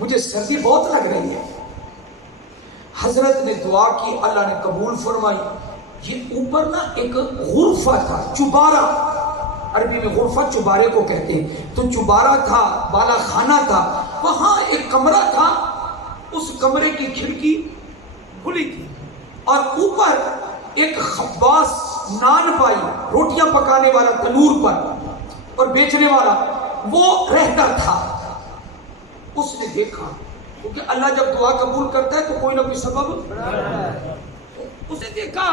مجھے سردی بہت لگ رہی ہے. حضرت نے دعا کی, اللہ نے قبول فرمائی. یہ اوپر نا ایک غرفہ تھا, چبارہ, عربی میں غرفہ چبارے کو کہتے ہیں. تو چبارہ تھا, بالا خانہ تھا, وہاں ایک کمرہ تھا, اس کمرے کی کھڑکی کھلی تھی اور اوپر ایک خباز نان پائی, روٹیاں پکانے والا تنور پر اور بیچنے والا, وہ رہتا تھا. اس نے دیکھا, کیونکہ اللہ جب دعا قبول کرتا ہے تو کوئی نہ کوئی سبب, اس نے دیکھا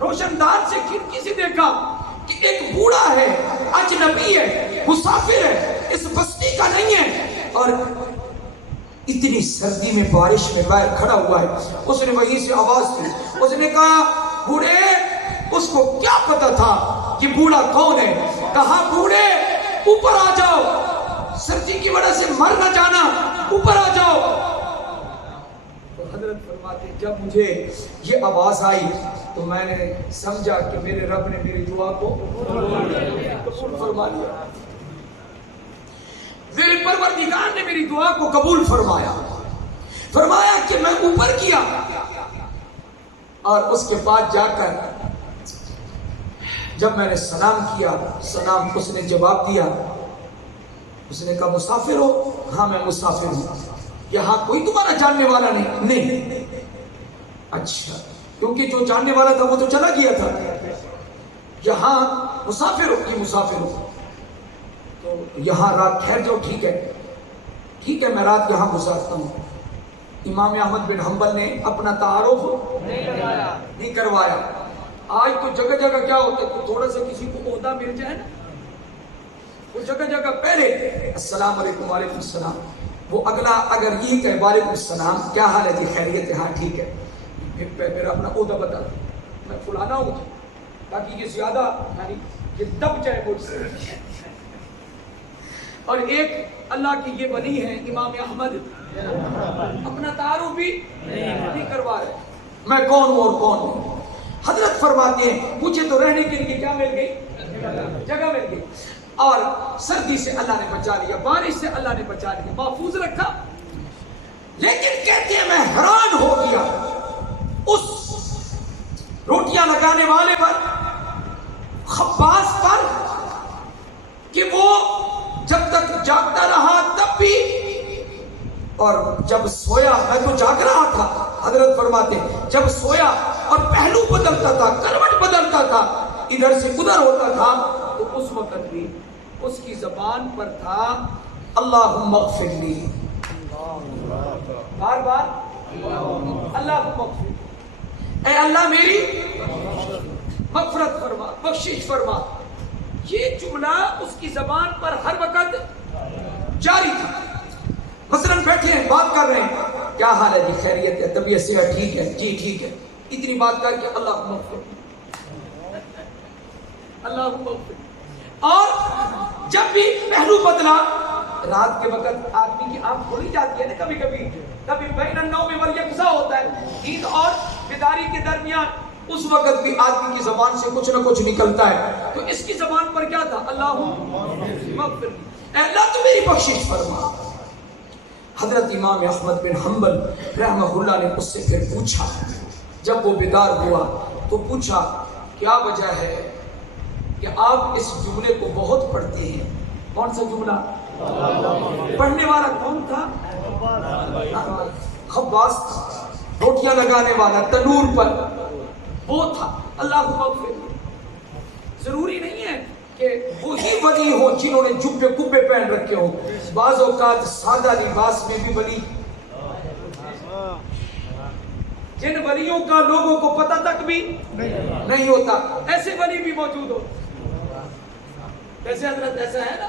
روشن دار سے کھڑکی سے دیکھا کہ ایک بوڑھا ہے, اجنبی ہے, مسافر ہے, اس بستی کا نہیں ہے, اور اتنی سردی میں بارش میں باہر کھڑا ہوا ہے. اس نے وہیں سے آواز دی, اس نے کہا بوڑھے, اس کو کیا پتا تھا کہ بوڑھا کون ہے. کہا بوڑھے اوپر آ جاؤ, سردی کی وجہ سے مر نہ جانا, اوپر آ جاؤ. تو حضرت فرماتے جب مجھے یہ آواز آئی تو میں نے سمجھا کہ میرے رب نے میری دعا کو قبول فرما لیا. میرے پروردگار نے میری دعا کو قبول فرمایا کہ میں اوپر کیا, اور اس کے بعد جا کر جب میں نے سلام کیا, سلام اس نے جواب دیا. اس نے کہا مسافر ہو؟ ہاں میں مسافر ہوں. یہاں کوئی تمہارا جاننے والا نہیں. اچھا, کیونکہ جو جاننے والا تھا وہ تو چلا گیا تھا. یہاں مسافر ہو؟ کہ مسافر ہو. تو یہاں رات ٹھہر جاؤ. ٹھیک ہے میں رات یہاں گزارتا ہوں. امام احمد بن حنبل نے اپنا تعارف نہیں کروایا. آج تو جگہ جگہ کیا ہوتا ہے, تھوڑا سا کسی کو عہدہ مل جائے نا, وہ جگہ پہلے السلام علیکم, وعلیکم السلام, وہ اگلا اگر یہ کہے وعلیکم السلام, کیا حال ہے جی, خیریت ہے, ہاں ٹھیک ہے, میرا اپنا عہدہ بتا دو, میں فلانا ہوں, تاکہ یہ زیادہ یعنی یہ دب جائے مجھ سے. اور ایک اللہ کی یہ ولی ہے امام احمد, اپنا تعارف بھی نہیں کروا رہے, میں کون ہوں اور کون ہوں. حضرت فرماتے ہیں مجھے تو رہنے کے لیے کیا مل گئی, جگہ مل گئی, اور سردی سے اللہ نے بچا لیا, بارش سے اللہ نے بچا لیا, محفوظ رکھا. لیکن کہتے ہیں میں حیران ہو گیا اس روٹیاں لگانے والے پر, خباز پر, کہ وہ جب تک جاگتا رہا تب بھی, اور جب سویا, میں تو جاگ رہا تھا. حضرت فرماتے جب سویا اور پہلو بدلتا تھا, کروٹ بدلتا تھا, ادھر سے ادھر ہوتا تھا, تو اس وقت بھی اس کی زبان پر تھا اللہم اغفر لی, بار بار اللہم اغفر, اے اللہ میری مغفرت فرما, بخشش فرما. یہ جملہ اس کی زبان پر ہر وقت جاری تھا. مثلا بیٹھے ہیں, بات کر رہے ہیں, کیا حال ہے جی, خیریت ہے, طبیعت سے ٹھیک ہے جی, ٹھیک ہے, اتنی بات کر کے اللہم اغفر, اللہم اغفر. اور جب بھی پہلو بدلا, رات کے وقت آدمی کی آنکھ کھولی جاتی ہے نا کبھی بین النوم والیقظہ ہوتا ہے, نیند اور بیداری کے درمیان, اس وقت بھی آدمی کی زبان سے کچھ نہ کچھ نکلتا ہے. تو اس کی زبان پر کیا تھا, اللہم اغفر, اے اللہ تو میری بخشش فرما. حضرت امام احمد بن حنبل رحمہ اللہ نے اس سے پھر پوچھا, جب وہ بیدار ہوا تو پوچھا کیا وجہ ہے کہ آپ اس جملے کو بہت پڑھتے ہیں. کون سا جملہ پڑھنے والا کون تھا؟ خباز تھا, روٹیاں لگانے والا تنور پر وہ تھا. اللہم اغفر. ضروری نہیں ہے کہ وہی ولی ہو جنہوں نے جبے کبے پہن رکھے ہو. بعض اوقات سادہ لباس میں بھی ولی, جن ولیوں کا لوگوں کو پتہ تک بھی نہیں ہوتا, ایسے ولی بھی موجود ہو. ایسے حضرت ایسا ہے نا,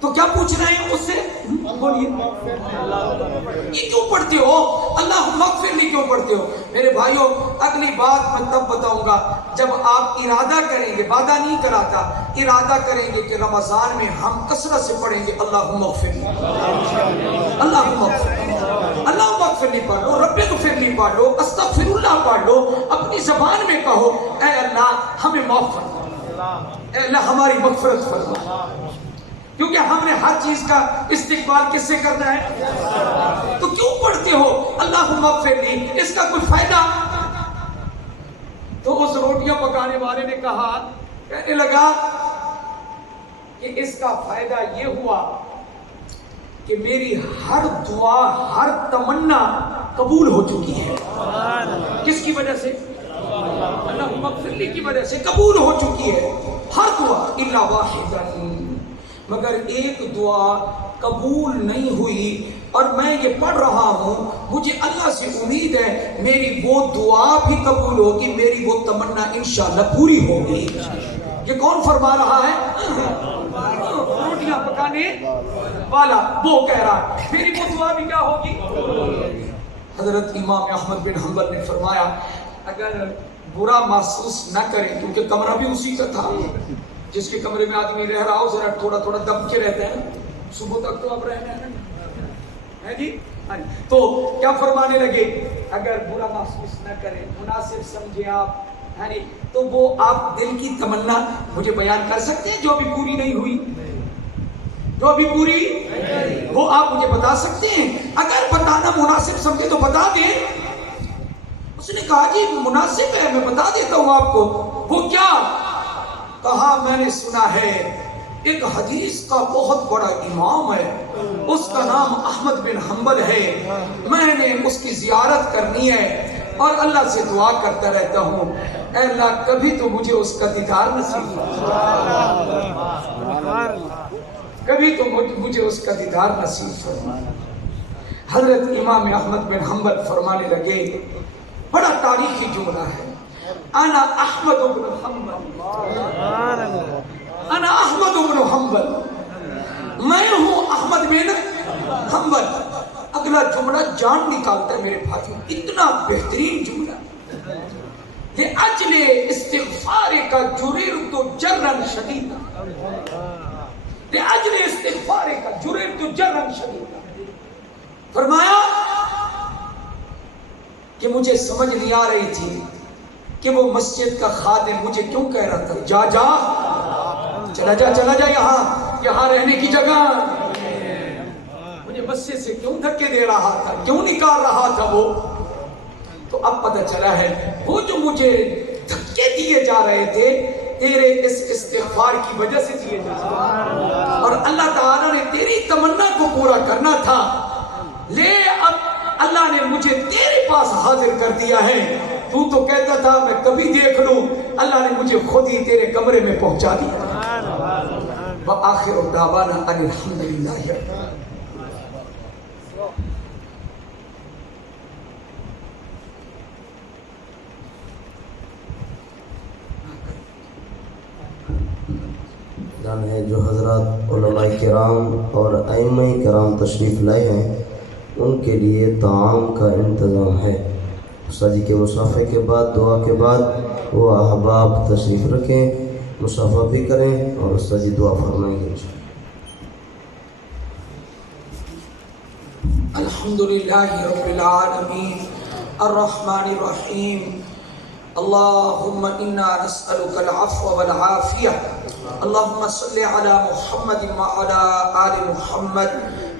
تو کیا پوچھ رہے ہیں اس سے؟ بولیے یہ کیوں پڑھتے ہو؟ اللہم اغفر لی کیوں پڑھتے ہو؟ میرے بھائیوں اگلی بات میں تب بتاؤں گا جب آپ ارادہ کریں گے، وعدہ نہیں کراتا، ارادہ کریں گے کہ رمضان میں ہم کثرت سے پڑھیں گے اللہم اغفر لی، اللہم اغفر لی، اللہم اغفر لی پڑھ لو، رب اغفر لی پڑھ لو، استغفر اللہ پڑھ لو، اپنی زبان میں کہو اے اللہ ہمیں معاف فرما، اے اللہ ہماری مغفرت فرما، کیونکہ ہم نے ہر چیز کا استقبال کس سے کرنا ہے؟ تو کیوں پڑھتے ہو اللہم اغفر لی؟ اس کا کوئی فائدہ؟ تو اس روٹیاں پکانے والے نے کہا، کہنے لگا کہ اس کا فائدہ یہ ہوا کہ میری ہر دعا، ہر تمنا قبول ہو چکی ہے۔ کس کی وجہ سے؟ اللہم اغفر لی کی وجہ سے قبول ہو چکی ہے ہر دعا، الا واحدہ، مگر ایک دعا قبول نہیں ہوئی، اور میں یہ پڑھ رہا ہوں، مجھے اللہ سے امید ہے میری وہ دعا بھی قبول ہوگی، میری وہ تمنا انشاءاللہ پوری ہوگی۔ یہ کون فرما رہا ہے؟ روٹیاں پکانے والا وہ کہہ رہا ہے میری وہ دعا بھی کیا ہوگی۔ حضرت امام احمد بن حنبل نے فرمایا اگر برا محسوس نہ کریں، کیونکہ کمرہ بھی اسی کا تھا، جس کے کمرے میں آدمی رہ رہا ہو ذرا تھوڑا تھوڑا دب کے رہتے ہیں، صبح تک تو اب رہنا ہے جی۔ تو کیا فرمانے لگے؟ اگر برا محسوس نہ کریں، مناسب سمجھے آپ، تو وہ آپ دل کی تمنا مجھے بیان کر سکتے ہیں جو ابھی پوری نہیں ہوئی، جو ابھی پوری وہ آپ مجھے بتا سکتے ہیں؟ اگر بتانا مناسب سمجھے تو بتا دیں۔ اس نے کہا جی مناسب ہے، میں بتا دیتا ہوں آپ کو۔ وہ کیا؟ کہا میں نے سنا ہے ایک حدیث کا بہت بڑا امام ہے، اس کا نام احمد بن حنبل ہے، میں نے اس کی زیارت کرنی ہے اور اللہ سے دعا کرتا رہتا ہوں اے اللہ کبھی تو مجھے اس کا دیدار نصیب فرما، کبھی تو مجھے اس کا دیدار نصیب فرما۔ حضرت امام احمد بن حنبل فرمانے لگے، بڑا تاریخی جملہ ہے، انا احمد بن حنبل، انا احمد بن حنبل، میں ہوں احمد بن حنبل۔ اگلا جملہ جان نکالتا ہے میرے بھائیوں، اتنا بہترین جملہ، لأجل استغفار کا جررت جرا شدیدا، لأجل استغفار کا جررت جرا شدیدا۔ فرمایا کہ مجھے سمجھ نہیں آ رہی تھی کہ وہ مسجد کا خادم مجھے کیوں کہہ رہا تھا جا جا، چلا جا چلا جا، یہاں رہنے کی جگہ، مجھے مسجد سے کیوں دھکے دے رہا تھا، کیوں نکال رہا تھا وہ۔ تو اب پتہ چلا ہے وہ جو مجھے دھکے دیے جا رہے تھے تیرے اس استغفار کی وجہ سے دیے جا رہے، اور اللہ تعالیٰ نے تیری تمنا کو پورا کرنا تھا، لے اب اللہ نے مجھے تیرے پاس حاضر کر دیا ہے، تو کہتا تھا میں کبھی دیکھ لوں، اللہ نے مجھے خود ہی تیرے کمرے میں پہنچا دیا۔ وآخر دعوانا ان الحمدللہ۔ ہے جو حضرات علماء کرام اور ائمہ کرام تشریف لائے ہیں ان کے لیے طعام کا انتظام ہے۔ استاد جی کے مصافحے کے بعد، دعا کے بعد وہ احباب تشریف رکھیں، مصافحہ بھی کریں اور استاد جی دعا فرمائیں گے۔ الحمدللہ رب العالمین الرحمن الرحیم، اللہم انا نسألک العفو والعافیہ، اللہم صلی علی محمد وعلی آل محمد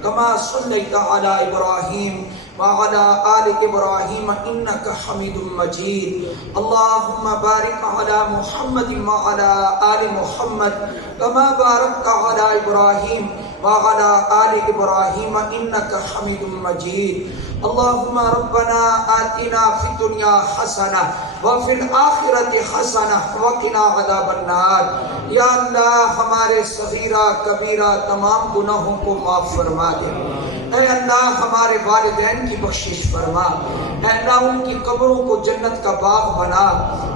کما صلیت علی ابراہیم وعلی آل ابراہیم انک حمید مجید، اللہم بارک علی محمد وعلی آل محمد کما بارکت علی ابراہیم وعلی آل ابراہیم انک حمید مجید، اللہم ربنا آتنا فی الدنیا حسنہ وفی الآخرۃ حسنہ وقنا عذاب النار۔ یا اللہ ہمارے صغیرہ کبیرہ تمام گناہوں کو معاف فرما دے، اے اللہ ہمارے والدین کی بخشش فرما، اے اللہ ان کی قبروں کو جنت کا باغ بنا،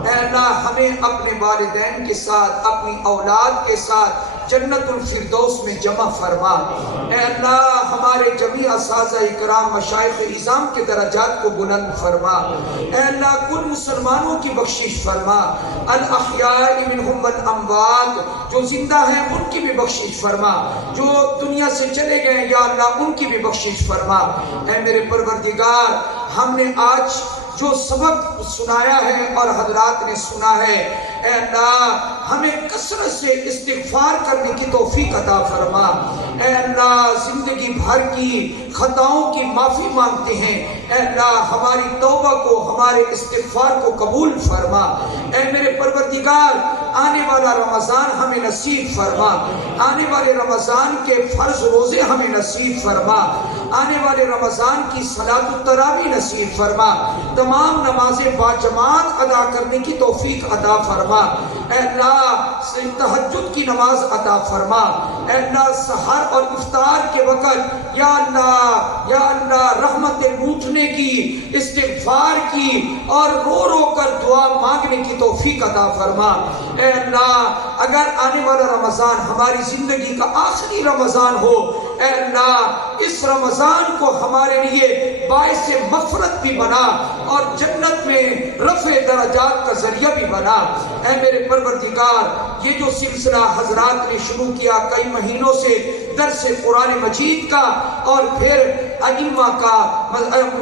اے اللہ ہمیں اپنے والدین کے ساتھ، اپنی اولاد کے ساتھ جنت الفردوس میں جمع فرما۔ اے اللہ ہمارے جمیع اساتذہ اکرام مشائخ اعظام کے درجات کو بلند فرما۔ اے اللہ کل مسلمانوں کی بخشش فرما، الاحیاء منہم والاموات، جو زندہ ہیں ان کی بھی بخشش فرما، جو دنیا سے چلے گئے یا اللہ ان کی بھی بخشش فرما۔ اے میرے پروردگار ہم نے آج جو سبق سنایا ہے اور حضرات نے سنا ہے، اے اللہ ہمیں کثرت سے استغفار کرنے کی توفیق عطا فرما۔ اے اللہ زندگی بھر کی خطاؤں کی معافی مانگتے ہیں، اے اللہ ہماری توبہ کو، ہمارے استغفار کو قبول فرما۔ اے میرے پروردگار آنے والا رمضان ہمیں نصیب فرما، آنے والے رمضان کے فرض روزے ہمیں نصیب فرما، آنے والے رمضان کی صلاۃ التراویح نصیب فرما، تمام نمازیں باجماعت ادا کرنے کی توفیق عطا فرما۔ اے اللہ تہجد کی نماز عطا فرما۔ اے اللہ سحر اور افطار کے وقت یا اللہ رحمت لوٹنے کی، استغفار کی اور رو رو کر دعا مانگنے کی توفیق عطا فرما۔ اے اللہ اگر آنے والا رمضان ہماری زندگی کا آخری رمضان ہو، اے اللہ اس رمضان کو ہمارے لیے باعث مغفرت بھی بنا اور جنت میں رفع درجات کا ذریعہ بھی بنا۔ اے میرے پروردگار یہ جو سلسلہ حضرات نے شروع کیا کئی مہینوں سے، درس قرآن مجید کا اور پھر ائمہ کا،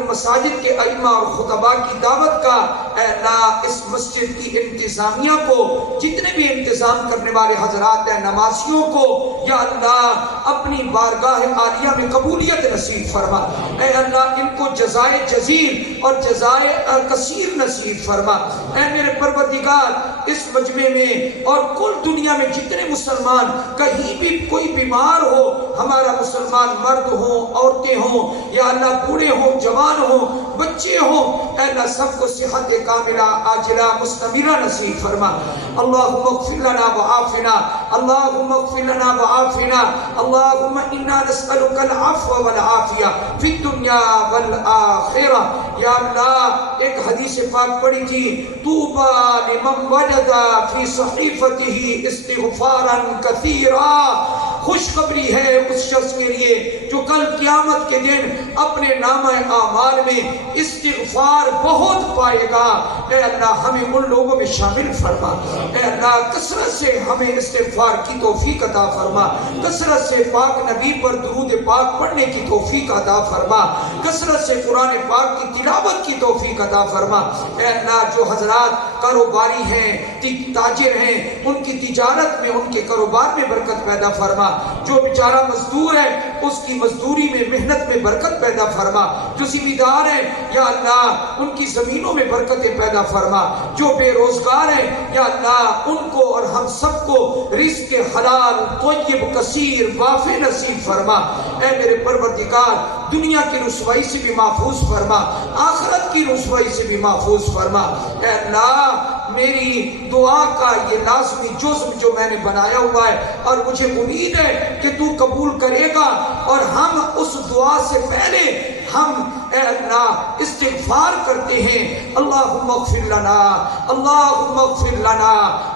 مساجد کے ائمہ اور خطباء کی دعوت کا، اے اللہ اس مسجد کی انتظامیہ کو، جتنے بھی انتظام کرنے والے حضرات ہیں، نمازیوں کو یا اللہ اپنی بارگاہ عالیہ میں قبولیت نصیب فرما۔ اے اللہ ان کو جزائے جزیل اور جزائے کثیر نصیب فرما۔ اے میرے پروردگار اس مجمع میں اور کل دنیا میں جتنے مسلمان کہیں بھی کوئی بیمار ہو، ہمارا مسلمان مرد ہوں، عورتیں ہوں یا اللہ بوڑھے ہوں، جوان ہوں، بچے ہوں، اے اللہ سب کو صحت کاملہ عاجلہ مستمرہ نصیب فرما۔ اللہم اغفر لنا وعافنا، اللہم اغفر لنا وعافنا، اللہم انا نسألک العفو والعافیہ فی الدنیا والآخرہ۔ یا اللہ ایک حدیث پاک پڑھی تھی، طوبی لمن وجد فی صحیفته استغفارا کثیرا، خوشخبری ہے اس شخص کے لیے جو کل قیامت کے دن اپنے نامہ اعمال میں استغفار بہت پائے گا۔ اے اللہ ہمیں ان لوگوں میں شامل فرما۔ اے اللہ کثرت سے ہمیں استغفار کی توفیق عطا فرما، کثرت سے پاک نبی پر درود پاک پڑھنے کی توفیق عطا فرما، کثرت سے قرآن پاک کی تلاوت کی توفیق عطا فرما۔ اے اللہ جو حضرات کاروباری ہیں، تاجر ہیں، ان کی تجارت میں، ان کے کاروبار میں برکت پیدا فرما۔ جو بیچارہ مزدور ہے اس کی مزدوری میں، محنت میں برکت پیدا فرما۔ جو ذمہ دار ہیں یا اللہ ان کی زمینوں میں برکتیں پیدا فرما۔ جو بے روزگار ہیں یا اللہ ان کو اور ہم سب کو رزق حلال طیب کثیر وافر نصیب فرما۔ اے میرے پروردگار دنیا کی رسوائی سے بھی محفوظ فرما، آخرت کی رسوائی سے بھی محفوظ فرما۔ اے اللہ میری دعا کا یہ لازمی جزم جو میں نے بنایا ہوا ہے اور مجھے امید ہے کہ تو قبول کرے گا، اور ہم اس دعا سے پہلے ہم اے اللہ استغفار کرتے ہیں، اللہم اغفر لنا، اللہم اغفر لنا،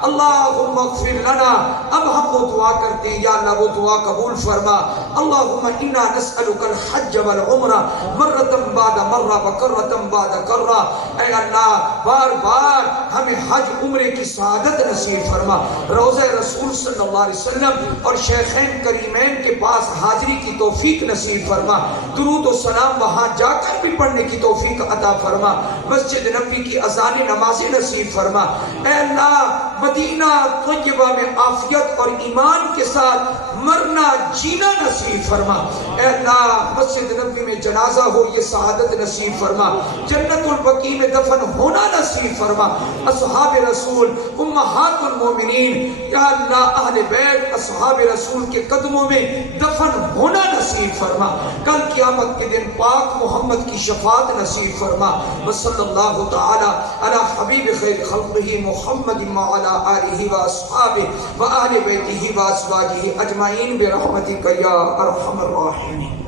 اللہم اغفر لنا۔ اب ہم وہ دعا کرتے ہیں، یا اللہ وہ دعا قبول فرما۔ اللہم انا نسألک الحج والعمرہ مرۃ بعد مرہ وکرۃ بعد کرہ۔ اے اللہ بار بار ہمیں حج عمرے کی سعادت نصیب فرما، روضہ رسول صلی اللہ علیہ وسلم اور شیخین کریمین کے پاس حاضری کی توفیق نصیب فرما، درود و سلام وہاں جا کر بھی پڑھنے کی توفیق عطا فرما، مسجد نبی کی اذان نمازیں نصیب فرما۔ اے اللہ مدینہ طیبہ میں عافیت اور ایمان کے ساتھ مرنا جینا نصیب فرما۔ اے اللہ مسجد نبی میں جنازہ ہو یہ سعادت نصیب فرما، جنت البقیع میں دفن ہونا نصیب فرما، اصحاب رسول امہات المومنین یا اللہ اہل بیت اصحاب رسول کے قدموں میں دفن ہونا نصیب فرما، کل قیامت کے دن پاک محمد کی شفاعت نصیب فرما۔ وصلی اللہ تعالی علی حبیب خیر خلقہ محمد وعلی آلہ واصحابہ وآل بیتہ وازواجہ اجمعین برحمتک یا ارحم الراحمین۔